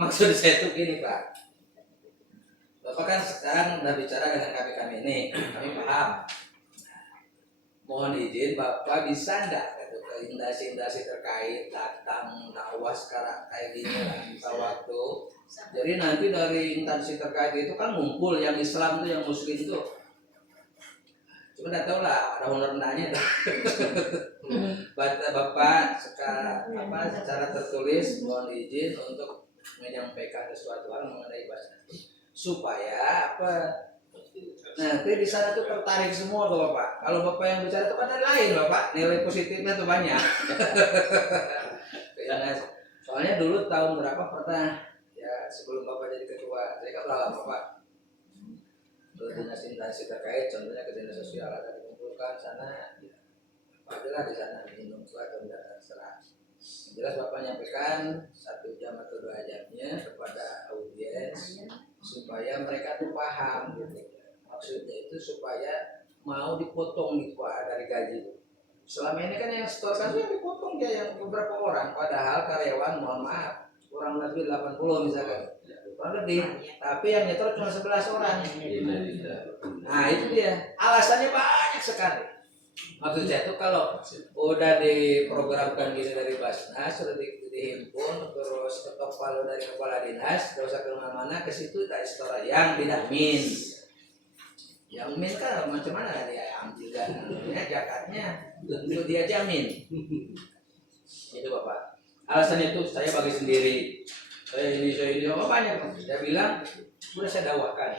Maksud saya tuh gini Pak. Bapak kan sekarang udah bicara dengan kami ini, kami paham. Mohon izin Bapak bisa enggak ke indasi-indasi terkait datang dakwah sekarang kayak gini lah minta waktu. Jadi nanti dari instansi terkait itu kan ngumpul yang Islam tuh yang Muslim tuh. Cuma udah tau lah ada honor-honornya. Bapak secara tertulis mohon izin untuk menyampaikan sesuatu hal mengenai bahasa supaya apa nanti di sana tuh tertarik semua tuh Bapak. Kalau Bapak yang bicara itu kan ada lain Bapak, nilai positifnya tuh banyak. Soalnya dulu tahun berapa pernah ya sebelum Bapak jadi ketua, saya kan lama Bapak dinas instansi terkait, contohnya ke dinas sosial ada dikumpulkan sana, ya, apa aja lah di sana minum itu atau tidak terserah. Jelas Bapak nyampaikan 1 jam atau 2 jamnya kepada audiens supaya mereka tuh paham gitu. Maksudnya itu supaya mau dipotong gitu Pak dari gaji. Selama ini kan yang setorkan itu yang dipotong dia yang beberapa orang, padahal karyawan mohon maaf kurang lebih 80 misalkan. Kurang lebih, tapi yang nyetor cuma 11 orang. Nah itu dia, alasannya banyak sekali. Maksud saya itu kalau udah diprogramkan gini dari Basnas, sudah dihimpun, terus ketok palu dari kepala dinas, gak usah kemana-mana, ke situ tak istora yang tidak min. Yang min kan macam mana dia ambil dananya, jakatnya, tentu dia jamin. Itu Bapak. Alasannya itu saya bagi sendiri. Saya ini apa banyak. Saya bilang, udah saya dakwakan.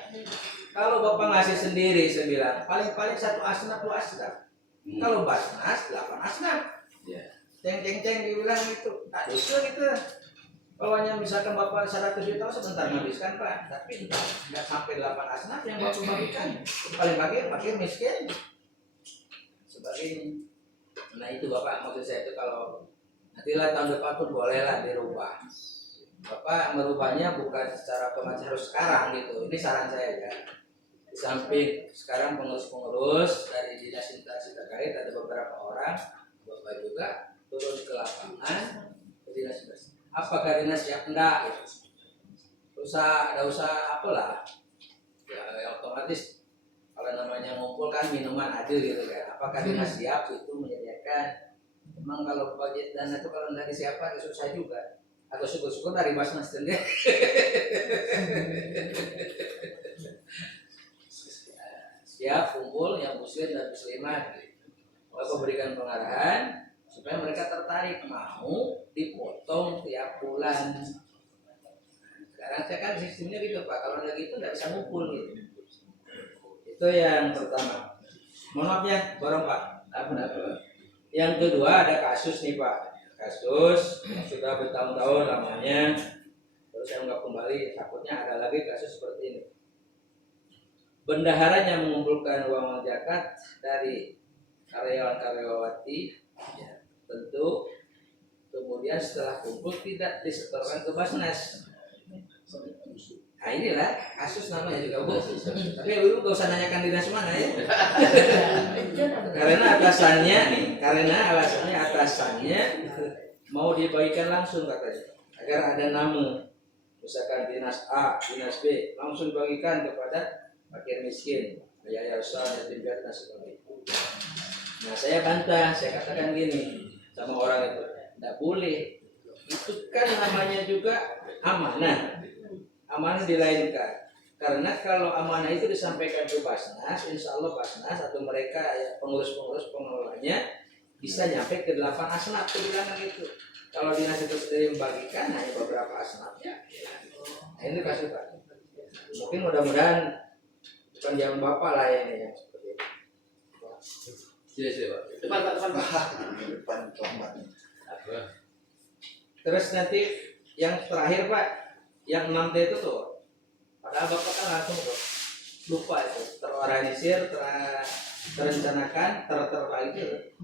Kalau Bapak ngasih sendiri, saya bilang, paling-paling 1 asnaf 2 asnaf. Kalau Basnas 8 asnaf. Ceng dibilang itu. Tak usul itu. Kalau hanya misalkan Bapak 100 juta sebentar menghabiskan Pak. Tapi tidak sampai 8 asnaf yang Bapak bagikan. Paling bagi miskin. Sebagainya. Nah itu Bapak maksud saya itu kalau nantilah tahun depan pun bolehlah dirubah. Bapak merubahnya bukan secara otomatis harus sekarang gitu. Ini saran saya ya. Di samping sekarang pengurus-pengurus dari dinas instansi terkait ada beberapa orang, Bapak juga turun ke lapangan ke dinas. Apakah dinas siap enggak? Ada usaha apalah. Ya otomatis kalau namanya ngumpul kan minuman adil gitu kan. Apakah dinas siap itu menyediakan? Memang kalau budget dana itu kalau dari siapa itu susah juga. Atau syukur-syukur dari Basnas sendiri. Siap kumpul yang muslim dan muslimah. Bapak berikan pengarahan supaya mereka tertarik mau dipotong tiap bulan. Sekarang saya kan sistemnya gitu Pak. Kalau ada gitu nggak bisa ngumpul gitu. Itu yang pertama. Mohon maaf ya, borong Pak. Apa? Yang kedua ada kasus nih Pak. Kasus yang sudah bertahun-tahun lamanya terus saya nggak kembali, takutnya ada lagi kasus seperti ini. Bendaharanya mengumpulkan uang zakat dari karyawan-karyawati ya, tentu kemudian setelah kumpul tidak disetorkan ke Basnas. Nah inilah kasus namanya juga Bu. Tapi Ibu gak usah nanyakan dinas mana ya. Karena alasannya mau dibagikan langsung katanya. Agar ada nama misalkan dinas A, dinas B langsung dibagikan kepada fakir miskin. yayasan, yatim piatu dan sebagainya. Nah saya bantah, saya katakan gini sama orang itu, tidak boleh. Itu kan namanya juga amanah, amanah dilainkan. Karena kalau amanah itu disampaikan ke Basnas, insya Allah Basnas atau mereka ya, pengurus-pengurus pengelolanya bisa nyampe ke 8 asnaf kebilangan itu. Kalau dinas itu sendiri membagikan hanya beberapa asnaf ya. Nah ini kasih Pak. Mungkin mudah-mudahan bukan jam bapak lah ya ini yang seperti itu. Sini Pak. Depan Pak. Terus nanti yang terakhir Pak, yang 6T itu tuh. Padahal bapak kan langsung tuh lupa itu, terorganisir, terencanakan, terbagi.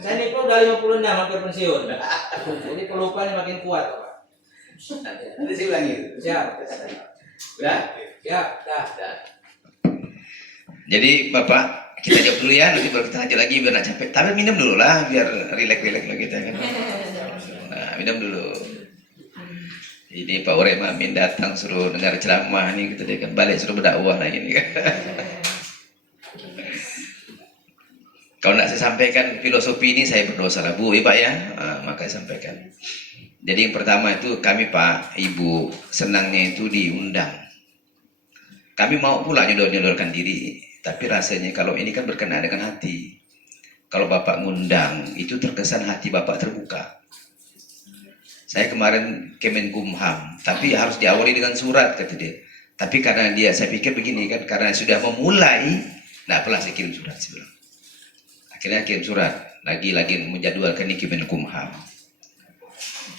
Saya ini pun udah 56 hampir pensiun. Jadi pelupaannya makin kuat Pak. Nanti saya ulangi. Siap. Udah? Siap, dah. Jadi Bapak kita jawab dulu ya, nanti baru kita lanjut lagi biar nggak capek. Tapi minum dulu lah biar rileks lah kita kan. Nah, minum dulu. Ini Pak Urema Amin datang suruh dengar ceramah nih, kita dia kan balik suruh berdakwah lagi nih kan. Kalau nak saya sampaikan filosofi ini saya berdosa lah Bu, Pak ya, maka saya sampaikan. Jadi yang pertama itu kami Pak, Ibu senangnya itu diundang. Kami mau pula nyodorkan diri, tapi rasanya kalau ini kan berkenaan dengan hati. Kalau Bapak ngundang itu terkesan hati Bapak terbuka. Saya kemarin Kemenkumham, tapi harus diawali dengan surat kata dia. Tapi karena dia, saya pikir begini kan, karena sudah memulai, nah apalah saya kirim surat sebelum. Akhirnya kirim surat, lagi menjadwalkan di Kemenkumham.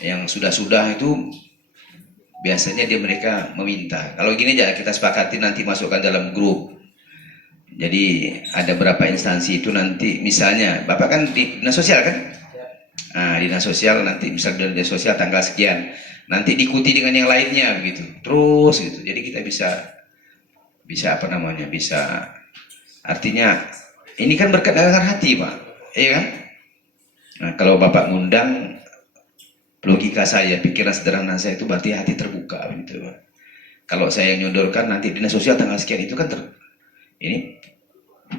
Yang sudah itu biasanya mereka meminta. Kalau gini aja kita sepakati nanti masukkan dalam grup. Jadi ada berapa instansi itu nanti, misalnya Bapak kan di dinas sosial kan? Nah, dinas sosial nanti misalnya dinas sosial tanggal sekian, nanti diikuti dengan yang lainnya begitu, terus gitu. Jadi kita bisa apa namanya, bisa artinya ini kan berkaitan dengan hati Pak, iya kan? Nah, kalau Bapak ngundang, logika saya, pikiran sederhana saya itu berarti hati terbuka gitu Pak. Kalau saya nyodorkan nanti dinas sosial tanggal sekian itu kan ini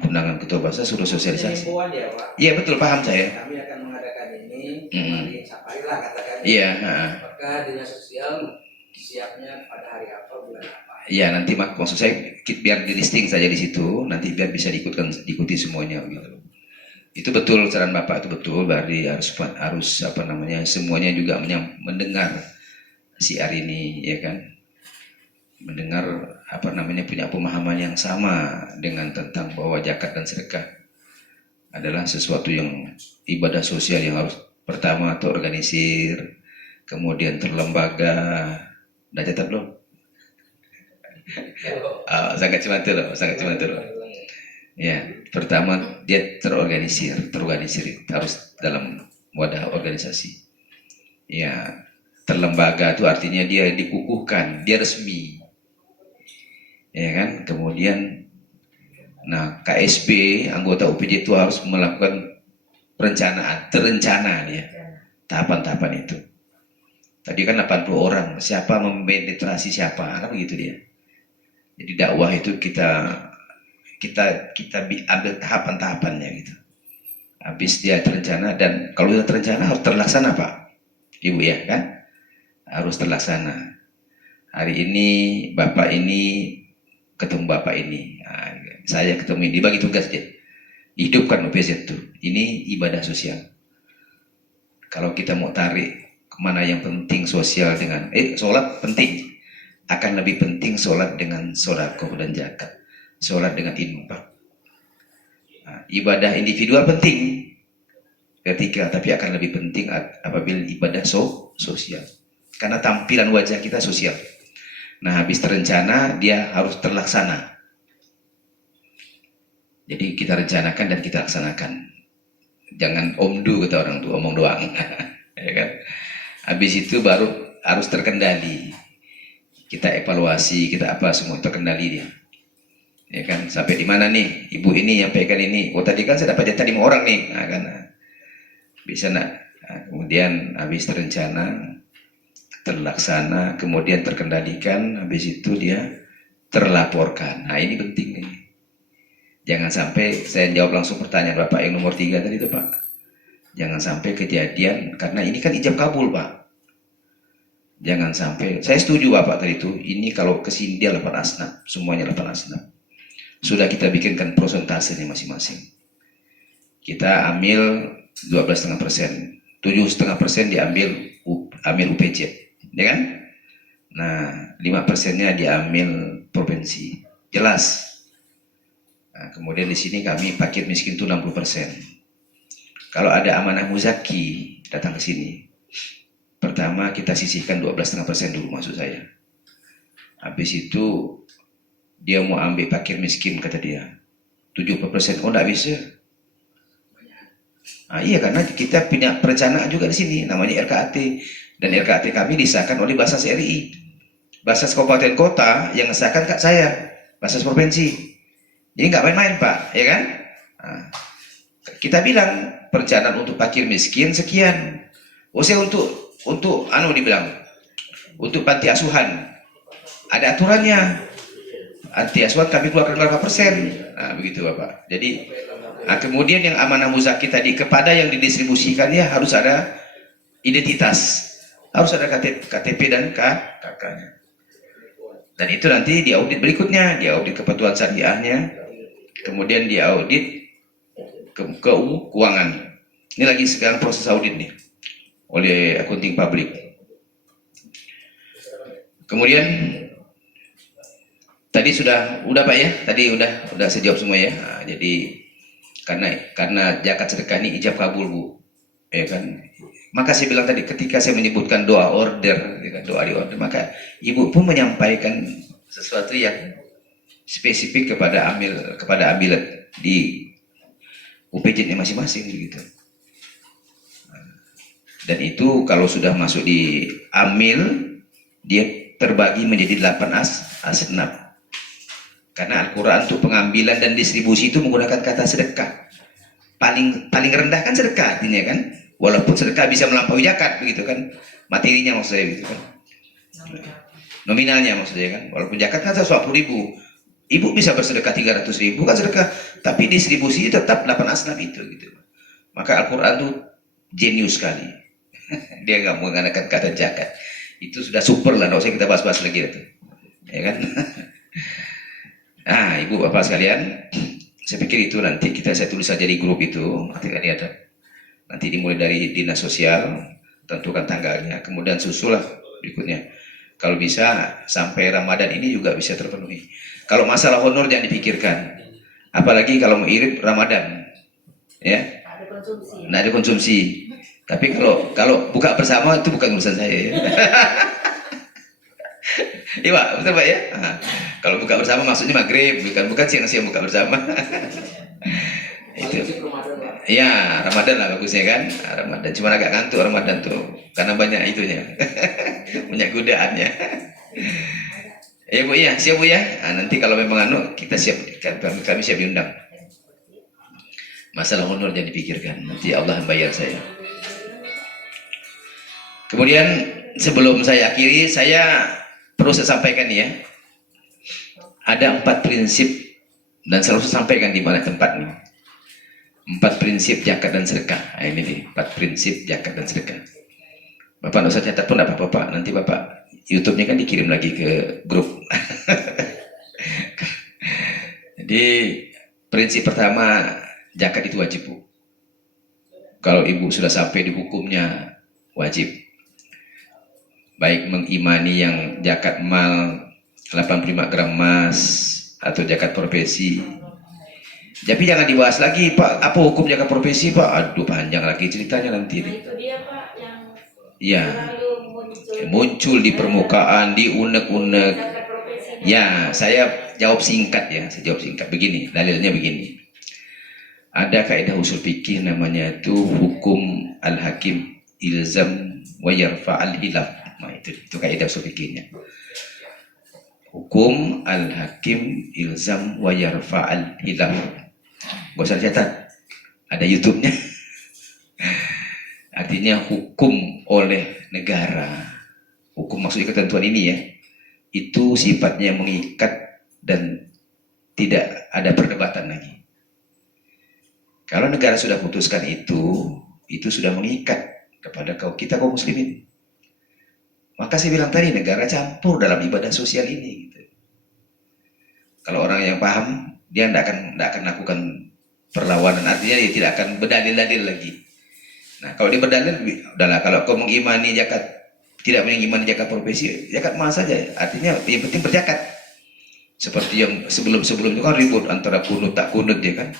undangan ketua bahasa suruh sosialisasi. Iya betul, paham saya. Kami akan mengadakan ini, kemarin Sapari lah katakan. Iya. Maka dinas sosial siapnya pada hari apa, bulan apa. Iya nanti maksud saya biar di listing saja di situ, nanti biar bisa diikuti semuanya gitu. Itu betul saran Bapak, itu betul, berarti harus apa namanya, semuanya juga mendengar siar ini ya kan. Mendengar apa namanya, punya pemahaman yang sama dengan tentang bahwa zakat dan sedekah adalah sesuatu yang ibadah sosial yang harus pertama terorganisir, kemudian terlembaga. Udah catat belum? Sangat cuma itu loh. Ya, pertama dia terorganisir harus dalam wadah organisasi. Ya, terlembaga itu artinya dia dikukuhkan, dia resmi. Ya kan? Kemudian nah KSB anggota UPJ itu harus melakukan terencana dia tahapan-tahapan itu. Tadi kan 80 orang, siapa mempenetrasi siapa, kan begitu dia. Jadi dakwah itu kita ambil tahapan-tahapannya gitu. Habis dia terencana, dan kalau sudah terencana harus terlaksana Pak, Ibu ya kan, harus terlaksana. Hari ini Bapak ini ketemu Bapak ini, nah, saya ketemu ini, bagi tugas dia, hidupkan OPZ itu. Ini ibadah sosial. Kalau kita mau tarik kemana yang penting sosial dengan sholat penting, akan lebih penting sholat dengan sodaqoh dan zakat, sholat dengan infak. Nah, ibadah individual penting tapi akan lebih penting apabila ibadah sosial, karena tampilan wajah kita sosial. Nah, habis terencana dia harus terlaksana. Jadi kita rencanakan dan kita laksanakan. Jangan omdu kata orang tua, omong doang. Ya kan? Habis itu baru harus terkendali. Kita evaluasi, kita apa semua terkendali dia. Ya kan? Sampai di mana nih? Ibu ini nyampaikan ini. Oh tadi kan saya dapat jatah 5 orang nih. Nah, kan? Bisa nak. Nah, kemudian habis terencana, terlaksana, kemudian terkendalikan, habis itu dia terlaporkan. Nah ini penting nih. Jangan sampai saya jawab langsung pertanyaan Bapak yang nomor 3 tadi itu Pak. Jangan sampai kejadian, karena ini kan ijab kabul Pak. Jangan sampai, saya setuju Bapak tadi itu, ini kalau kesini dia 8 asnaf, semuanya 8 asnaf. Sudah kita bikinkan prosentasenya masing-masing. Kita ambil 12,5%, 7,5% diambil UPJ, ya kan? Nah, 5%-nya diambil provinsi, jelas. Nah, kemudian di sini kami paket miskin itu 60%. Kalau ada amanah muzaki datang ke sini, pertama kita sisihkan 12,5% dulu maksud saya. Habis itu dia mau ambil fakir miskin kata dia 70%. Oh enggak bisa. Nah, iya karena kita punya perencanaan juga di sini namanya RKAT, dan RKAT kami disahkan oleh Basas RI. Basas kabupaten kota yang ngesahkan kak saya, Basas provinsi. Jadi nggak main-main Pak, ya kan? Nah, kita bilang perencanaan untuk fakir miskin sekian. Oh saya untuk dibilang untuk panti asuhan ada aturannya. Panti asuhan kami keluarkan berapa persen. Nah begitu Bapak. Jadi kemudian yang amanah muzaki tadi, kepada yang didistribusikan ya harus ada identitas, harus ada KTP dan KK-nya. Dan itu nanti diaudit berikutnya, diaudit kepatuhan syariahnya, kemudian diaudit keuangan. Ini lagi sekarang proses audit nih oleh accounting publik. Kemudian tadi sudah Pak ya, tadi udah saya jawab semua ya. Nah, jadi karena zakat sedekah ini ijab kabul Bu, ya kan? Maka saya bilang tadi ketika saya menyebutkan doa order, ya kan, doa di order, maka ibu pun menyampaikan sesuatu yang spesifik kepada ambilat di UPJ-nya masing-masing begitu. Dan itu kalau sudah masuk di amil, dia terbagi menjadi 8 asnaf. Karena Al-Quran untuk pengambilan dan distribusi itu menggunakan kata sedekah. Paling rendah kan sedekah artinya kan. Walaupun sedekah bisa melampaui zakat begitu kan. Materinya maksud saya gitu kan. Nominalnya maksudnya kan. Walaupun zakat kan 120.000. Ibu bisa bersedekah 300.000 kan sedekah. Tapi distribusi tetap 8 asnaf itu gitu. Maka Al-Quran itu jenius sekali. Dia nggak menggunakan kata zakat. Itu sudah super lah, nggak usah kita bahas-bahas lagi itu, ya kan? Nah, ibu bapak sekalian, saya pikir itu nanti saya tulis saja di grup itu, nanti ada. Nanti dimulai dari dinas sosial, tentukan tanggalnya, kemudian susulah berikutnya. Kalau bisa sampai Ramadan ini juga bisa terpenuhi. Kalau masalah honor jangan dipikirkan, apalagi kalau mau irit Ramadan, ya. Ada konsumsi. Nah, ada konsumsi. Tapi kalau buka bersama itu bukan urusan saya ya. Iya Pak, betul Pak ya. Nah, kalau buka bersama maksudnya maghrib, bukan siang-siang buka bersama. Itu. Ya Ramadan lah bagusnya kan. Ramadan cuma agak ngantuk Ramadan tuh karena banyak itunya, banyak godaannya. Ya Bu ya, siap Bu ya. Nah, nanti kalau memang kita siap, kami siap diundang. Masalah honor jangan dipikirkan, nanti Allah yang bayar saya. Kemudian sebelum saya akhiri, saya perlu saya sampaikan ya, ada 4 prinsip dan selalu saya sampaikan di mana tempatnya. 4 prinsip zakat dan sedekah. Nah, ini nih 4 prinsip zakat dan sedekah. Bapak nggak usah catat pun apa Bapak, nanti Bapak YouTube-nya kan dikirim lagi ke grup. Jadi prinsip pertama, zakat itu wajib Bu. Kalau ibu sudah sampai di hukumnya wajib. Baik mengimani yang zakat mal 85 gram emas atau zakat profesi. Tapi jangan dibahas lagi Pak, apa hukum zakat profesi Pak? Aduh panjang lagi ceritanya nanti. Nah itu dia Pak yang ya, selalu muncul di permukaan, di unek-unek. zakat profesinya. Ya, saya jawab singkat ya, saya jawab singkat. Begini, dalilnya begini. Ada kaidah usul fikih namanya itu hukum al-hakim ilzam wa yarfa'al hilaf. Nah, itu kaidah usul fikihnya. Hukum al-hakim ilzam wa yarfa'al hilaf. Gak usah catat, ada YouTube-nya. Artinya hukum oleh negara. Hukum maksudnya ketentuan ini ya. Itu sifatnya mengikat dan tidak ada perdebatan lagi. Kalau negara sudah putuskan itu sudah mengikat kepada kita kaum muslimin. Maka saya bilang tadi, negara campur dalam ibadah sosial ini. Gitu. Kalau orang yang paham, dia tidak akan lakukan perlawanan, artinya dia tidak akan berdalil-dalil lagi. Nah, kalau dia berdalil, udahlah, kalau kau mengimani zakat, tidak mengimani zakat profesi, zakat mahal saja. Artinya yang penting berzakat. Seperti yang sebelum itu kan ribut antara kunut tak kunut dia kan.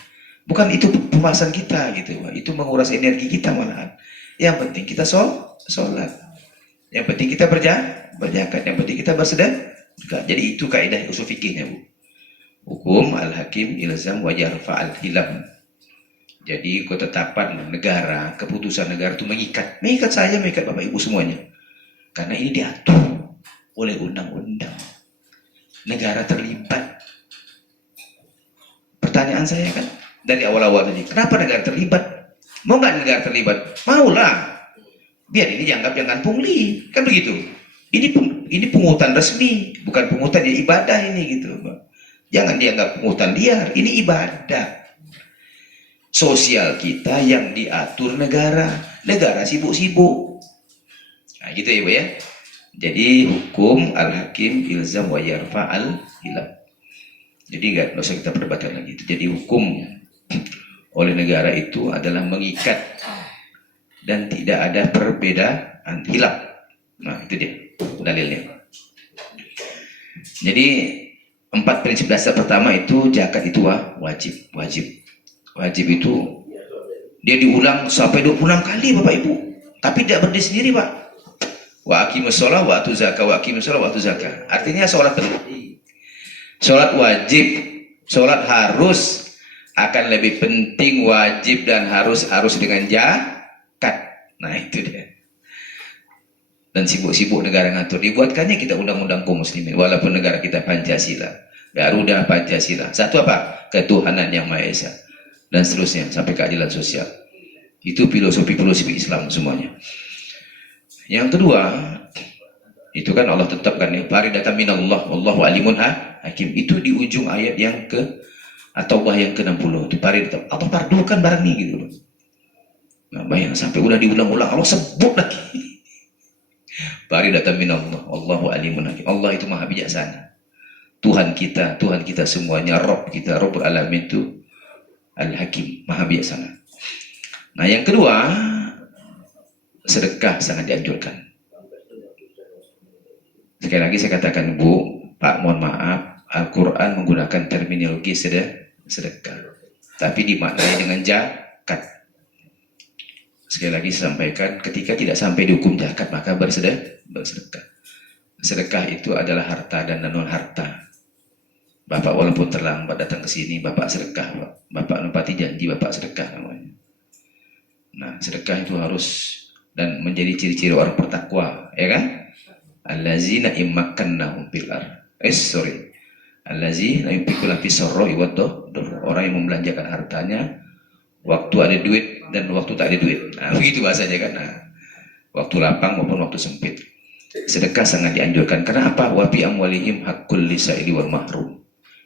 Bukan itu pembahasan kita gitu, itu menguras energi kita malahan. Yang penting kita sholat. Yang penting kita berzakat, yang penting kita bersedekah. Jadi itu kaidah usul fikihnya, Bu. Hukum al-hakim ilzam wa yarfa al-hilam. Jadi ketetapan negara, keputusan negara itu mengikat saya, mengikat Bapak Ibu semuanya. Karena ini diatur oleh undang-undang. Negara terlibat. Pertanyaan saya kan dari awal-awal tadi, kenapa negara terlibat? Mau nggak negara terlibat? Maulah. Biar ini dianggap jangan pungli, kan begitu. Ini pungutan resmi, bukan pungutan ya, ibadah ini gitu. Jangan dianggap pungutan liar, ini ibadah. Sosial kita yang diatur negara sibuk-sibuk. Nah gitu ya Bu ya. Jadi hukum al-hakim ilzam wa yarfa al-hilam. Jadi nggak usah kita perdebatkan lagi. Jadi hukum oleh negara itu adalah mengikat dan tidak ada perbedaan hilaf. Nah itu dia dalilnya. Jadi 4 prinsip dasar pertama itu zakat itu wajib itu dia diulang sampai 26 kali Bapak Ibu, tapi tidak berdiri sendiri Pak. Wa aqimus shalah wa atuz zakah, wa aqimus shalah wa atuz zakah. Artinya sholat penting, sholat wajib, sholat harus, akan lebih penting wajib dan harus dengan zakat. Nah itu dia. Dan sibuk-sibuk negara ngatur. Dibuatkannya kita undang-undang kaum muslimin, walaupun negara kita Pancasila, Garuda Pancasila. Satu apa? Ketuhanan yang Maha Esa. Dan seterusnya sampai keadilan sosial. Itu filosofi Islam semuanya. Yang kedua, itu kan Allah tetapkan ya, faridatan minallah wallahu alimun hakim. Itu di ujung ayat yang At-Taubah yang ke-60. Di faridah atau pardukan barang ini gitu loh. Nah, bayang sampai udah diulang-ulang Allah sebut lagi. Faridatan minallah wallahu alimun hakim. Allah itu maha bijaksana. Tuhan kita semuanya, Rabb kita, Rabbul alamin itu Al-Hakim, maha bijaksana. Nah, yang kedua, sedekah sangat dianjurkan. Sekali lagi saya katakan Bu, Pak, mohon maaf, Al-Quran menggunakan terminologi sedekah, tapi dimaknai dengan zakat. Sekali lagi saya sampaikan, ketika tidak sampai dihukum zakat maka bersedekah. Sedekah itu adalah harta dan non harta. Bapak walaupun terlambat datang ke sini, Bapak sedekah, Pak. Bapak nempati janji, Bapak sedekah namanya. Nah, sedekah itu harus dan menjadi ciri-ciri orang bertakwa, ya kan? Allazina immakannahum fil ard. Allazina yunfiquna fis sarra'i wad dharra. Orang yang membelanjakan hartanya waktu ada duit dan waktu tak ada duit. Nah, begitu bahasanya kan. Nah, waktu lapang maupun waktu sempit. Sedekah sangat dianjurkan. Karena apa? Wa fi amwalihim haqqul lisaili wal mahrum.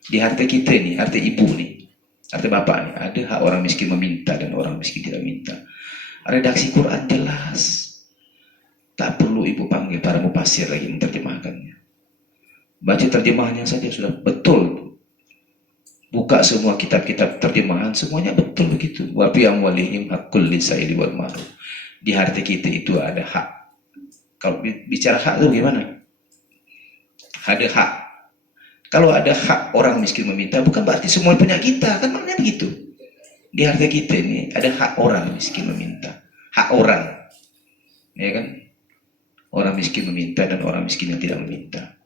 Di harta kita nih, harta ibu nih, harta bapak nih, ada hak orang miskin meminta dan orang miskin tidak minta. Redaksi Quran jelas. Tak perlu ibu panggil para mufasir lagi menerjemahkannya. Baca terjemahannya saja sudah betul. Buka semua kitab-kitab terjemahan, semuanya betul begitu. Wa fi amwalihim haqqul lisaili wal mahrum. Di harta kita itu ada hak. Kalau bicara hak itu gimana? Ada hak. Kalau ada hak orang miskin meminta, bukan berarti semua punya kita, kan maknanya begitu. Di harta kita ini ada hak orang miskin meminta, hak orang, ya kan? Orang miskin meminta dan orang miskin yang tidak meminta.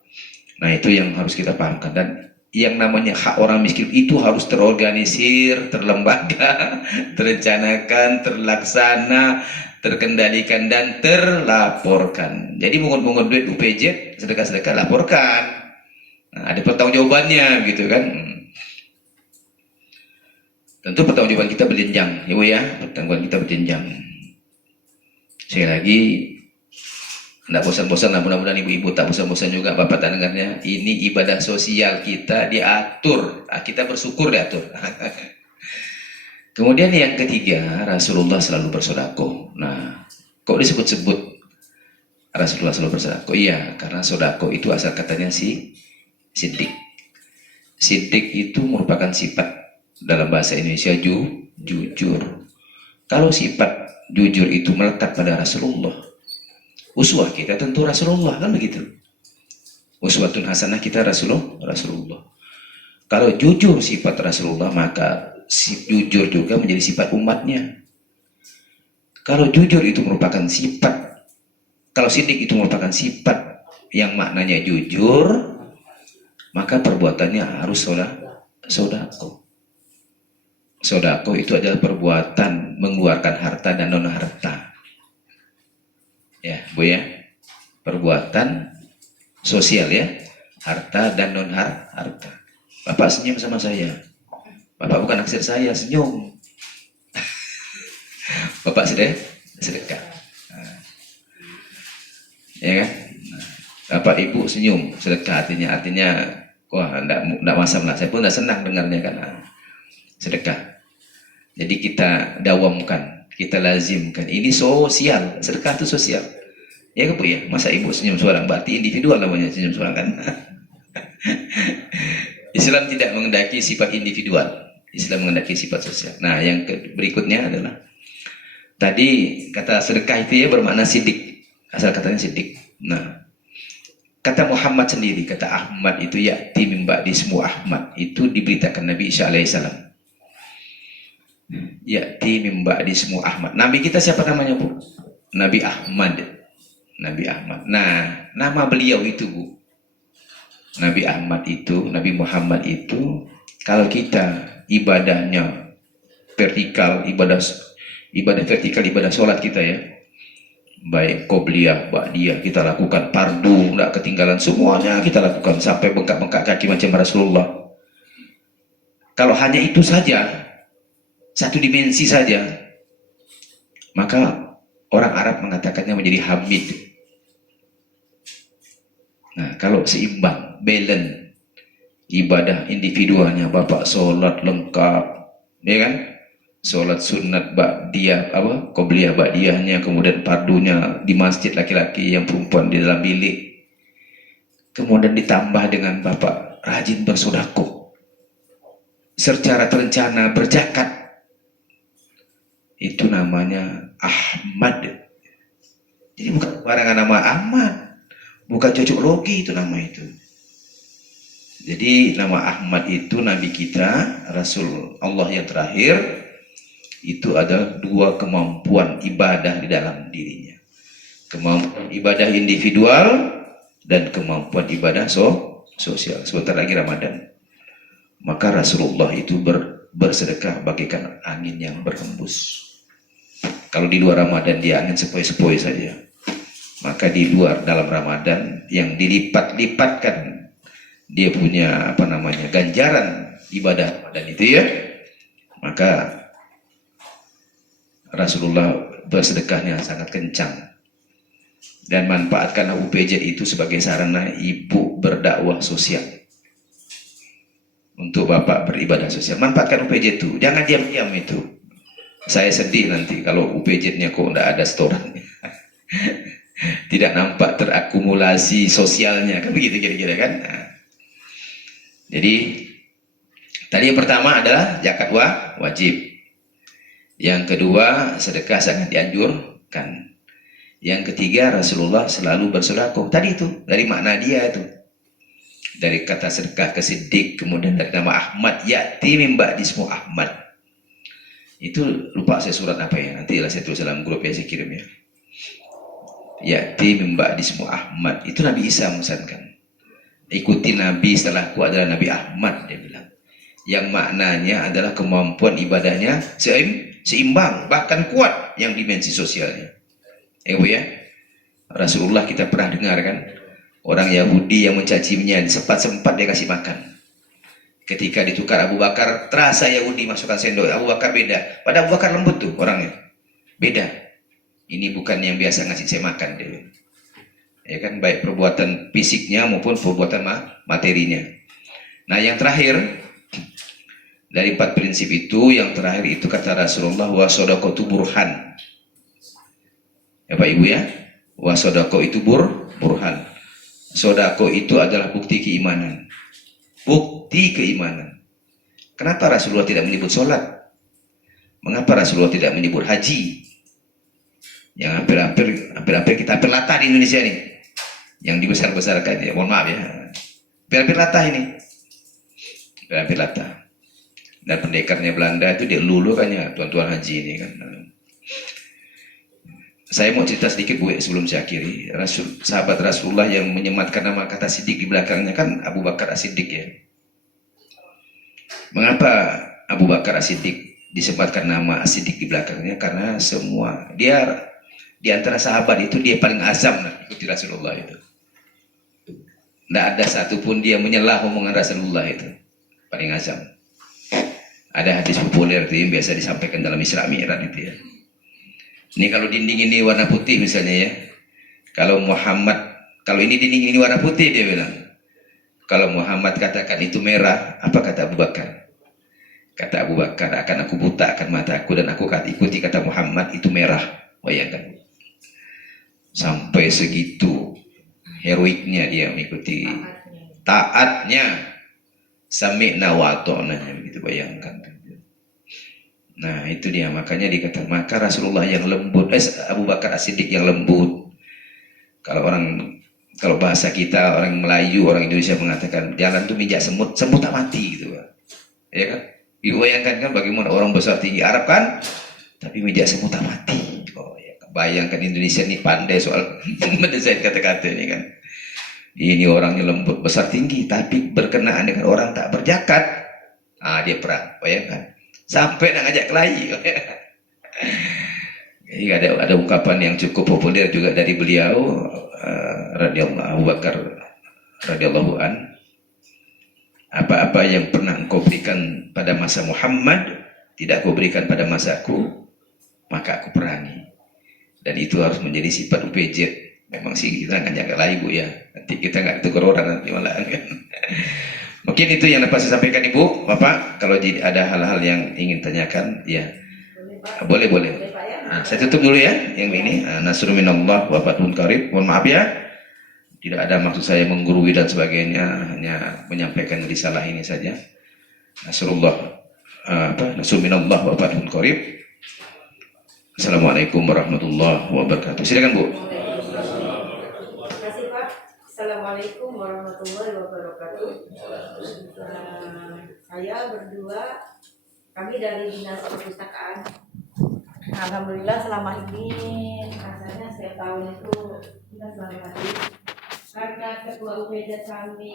Nah itu yang harus kita pahamkan. Dan yang namanya hak orang miskin itu harus terorganisir, terlembaga, terencanakan, terlaksana, terkendalikan dan terlaporkan. Jadi mungut-mungut duit UPJ, sedekah-sedekah laporkan. Nah, ada pertanggungjawabannya gitu kan. Tentu pertanggungjawaban kita berjenjang, ya Bu ya, pertanggungjawaban kita berjenjang. Sekali lagi, Tidak bosan-bosan lah, mudah-mudahan ibu-ibu tak bosan-bosan juga bapak tak dengarnya. Ini ibadah sosial kita diatur, kita bersyukur diatur. Kemudian yang ketiga, Rasulullah selalu bersedekah. Nah, kok disebut-sebut Rasulullah selalu bersedekah? Iya, karena sedekah itu asal katanya siddiq. Siddiq itu merupakan sifat dalam bahasa Indonesia jujur. Kalau sifat jujur itu melekat pada Rasulullah, uswah kita tentu Rasulullah, kan begitu. Uswatun hasanah kita Rasulullah. Kalau jujur sifat Rasulullah, maka jujur juga menjadi sifat umatnya. Kalau jujur itu merupakan sifat, kalau siddiq itu merupakan sifat yang maknanya jujur, maka perbuatannya harus sodako. Sodako itu adalah perbuatan mengeluarkan harta dan non harta. Ya, Bu ya. Perbuatan sosial ya, harta dan non harta. Bapak senyum sama saya. Bapak bukan naksir saya, senyum. Bapak sedekah. Nah, ya kan? Nah, Bapak Ibu senyum, sedekah artinya wah enggak masalah. Saya pun enggak senang dengarnya karena sedekah. Jadi kita dawamkan, kita lazimkan. Ini sosial, sedekah itu sosial. Ya Bu ya, masa ibu senyum seorang, berarti individual namanya senyum seorang kan. Islam tidak mengendaki sifat individual, Islam mengendaki sifat sosial. Nah, yang berikutnya adalah tadi kata sedekah itu ya bermakna siddiq, asal katanya siddiq. Nah, kata Muhammad sendiri, kata Ahmad itu ya'ti min ba'di ismu Ahmad, itu diberitakan Nabi Isa alaihissalam. Ya'ti min ba'di ismu Ahmad. Nabi kita siapa namanya Bu? Nabi Ahmad. Nabi Ahmad. Nah, nama beliau itu Bu, Nabi Ahmad itu, Nabi Muhammad itu, kalau kita ibadahnya vertikal, ibadah vertikal, ibadah sholat kita ya, baik qobliyah, ba'diyah kita lakukan, fardu enggak ketinggalan, semuanya kita lakukan sampai bengkak-bengkak kaki macam Rasulullah. Kalau hanya itu saja, satu dimensi saja, maka orang Arab mengatakannya menjadi hamid. Nah, kalau seimbang, balance, ibadah individualnya, Bapak sholat lengkap, ya kan? Sholat sunat ba'diyah, qobliyah ba'diyahnya, kemudian fardunya di masjid laki-laki, yang perempuan di dalam bilik. Kemudian ditambah dengan Bapak rajin bersedekah, secara terencana berzakat. Itu namanya Ahmad. Jadi bukan barangan nama Ahmad, bukan cocok logi itu nama itu. Jadi nama Ahmad itu Nabi kita, Rasul Allah yang terakhir, itu ada dua kemampuan ibadah di dalam dirinya. Kemampuan ibadah individual dan kemampuan ibadah sosial. Sebentar lagi Ramadan. Maka Rasulullah itu bersedekah bagaikan angin yang berhembus. Kalau di luar Ramadan dia angin sepoi-sepoi saja, maka di luar dalam Ramadan yang dilipat-lipatkan dia punya ganjaran ibadah Ramadan itu ya, maka Rasulullah bersedekahnya sangat kencang. Dan manfaatkanlah UPJ itu sebagai sarana ibu berdakwah sosial, untuk Bapak beribadah sosial. Manfaatkan UPJ itu, jangan diam-diam itu. Saya sedih nanti kalau UPJ-nya kok enggak ada setorannya. Tidak nampak terakumulasi sosialnya, kan begitu kira-kira kan. Nah, jadi tadi yang pertama adalah zakat wajib. Yang kedua, sedekah sangat dianjurkan. Yang ketiga, Rasulullah selalu bersedekah. Tadi itu dari makna dia itu, dari kata sedekah ke siddiq, kemudian dari nama Ahmad, ya'ti min ba'di ismu Ahmad. Itu lupa saya surat apa ya, nanti lah saya tulis dalam grup ya, saya kirim ya. Ya'ti min ba'di ismu Ahmad, itu Nabi Isa memesankan. Ikuti Nabi setelahku adalah Nabi Ahmad, dia bilang. Yang maknanya adalah kemampuan ibadahnya seimbang, bahkan kuat yang dimensi sosialnya. Ya Bu ya. Rasulullah kita pernah dengar kan, orang Yahudi yang mencacinya, sempat-sempat dia kasih makan. Ketika ditukar Abu Bakar, terasa Yahudi masukkan sendok, Abu Bakar beda. Pada Abu Bakar lembut tuh orangnya, beda. Ini bukan yang biasa ngasih saya makan dia. ya kan, baik perbuatan fisiknya maupun perbuatan materinya. Nah, yang terakhir dari 4 prinsip itu, yang terakhir itu kata Rasulullah, wa shadaqatu burhan. Ya Pak Ibu ya, wa shadaqah itu burhan. Sodako itu adalah bukti keimanan. Bukti keimanan. Kenapa Rasulullah tidak menyebut sholat? Mengapa Rasulullah tidak menyebut haji? Yang hampir kita hampir latah di Indonesia nih, yang dibesar-besarkan ya, mohon maaf ya, hampir latah ini, hampir latah. Dan pendekarnya Belanda itu dia lulu kan ya, tuan-tuan haji ini kan. Saya mau cerita sedikit Bu sebelum saya akhiri. Sahabat Rasulullah yang menyematkan nama kata Siddiq di belakangnya kan Abu Bakar As-Siddiq ya. Mengapa Abu Bakar As-Siddiq disematkan nama As-Siddiq di belakangnya? Karena semua dia di antara sahabat itu dia paling azam ikuti Rasulullah itu. Tidak ada satupun dia menyelah omongan Rasulullah itu. Paling azam. Ada hadis populer itu yang biasa disampaikan dalam Isra Mi'raj itu ya. Ini kalau dinding ini warna putih misalnya ya. Kalau ini dinding ini warna putih dia bilang. Kalau Muhammad katakan itu merah, apa kata Abu Bakar? Kata Abu Bakar, akan aku butakan mataku dan aku ikuti kata Muhammad itu merah. Bayangkan. Sampai segitu heroiknya dia mengikuti, taatnya, sami'na wa ata'na, begitu, bayangkan. Nah itu dia, makanya dikatakan maka Rasulullah yang lembut, Abu Bakar As-Siddiq yang lembut. Kalau bahasa kita orang Melayu, orang Indonesia mengatakan jalan itu mijak semut, semut tak mati gitu kan. Ya kan? Bayangkan kan bagaimana orang besar tinggi Arab kan, tapi mijak semut tak mati. Oh ya, bayangkan Indonesia ini pandai soal mendesain kata-kata ini kan. Ini orangnya lembut, besar tinggi, tapi berkenaan dengan orang tak berjakat, dia perang. Bayangkan. Sampai nak ngajak kelahi. Jadi ada ungkapan yang cukup populer juga dari beliau, radhiyallahu Abu Bakar radhiyallahu an. Apa-apa yang pernah engkau berikan pada masa Muhammad tidak kau berikan pada masaku, maka aku perangi. Dan itu harus menjadi sifat UPJ. Memang sih kita ngajak kelahi Bu ya. Nanti kita nggak tegur orang nanti malah kan. Mungkin itu yang dapat saya sampaikan Ibu, Bapak. Kalau ada hal-hal yang ingin tanyakan, ya boleh. Nah, saya tutup dulu ya yang ini. Nasrun minallah wa fathun qarib. Mohon maaf ya, tidak ada maksud saya menggurui dan sebagainya, hanya menyampaikan risalah ini saja. Nasrun minallah wa fathun qarib. Assalamualaikum warahmatullahi wabarakatuh. Silakan Bu. Assalamualaikum warahmatullahi wabarakatuh. Saya berdua, kami dari Dinas Perpustakaan. Alhamdulillah selama ini rasanya setiap tahun itu kita selalu hadir karena ketua UPJ kami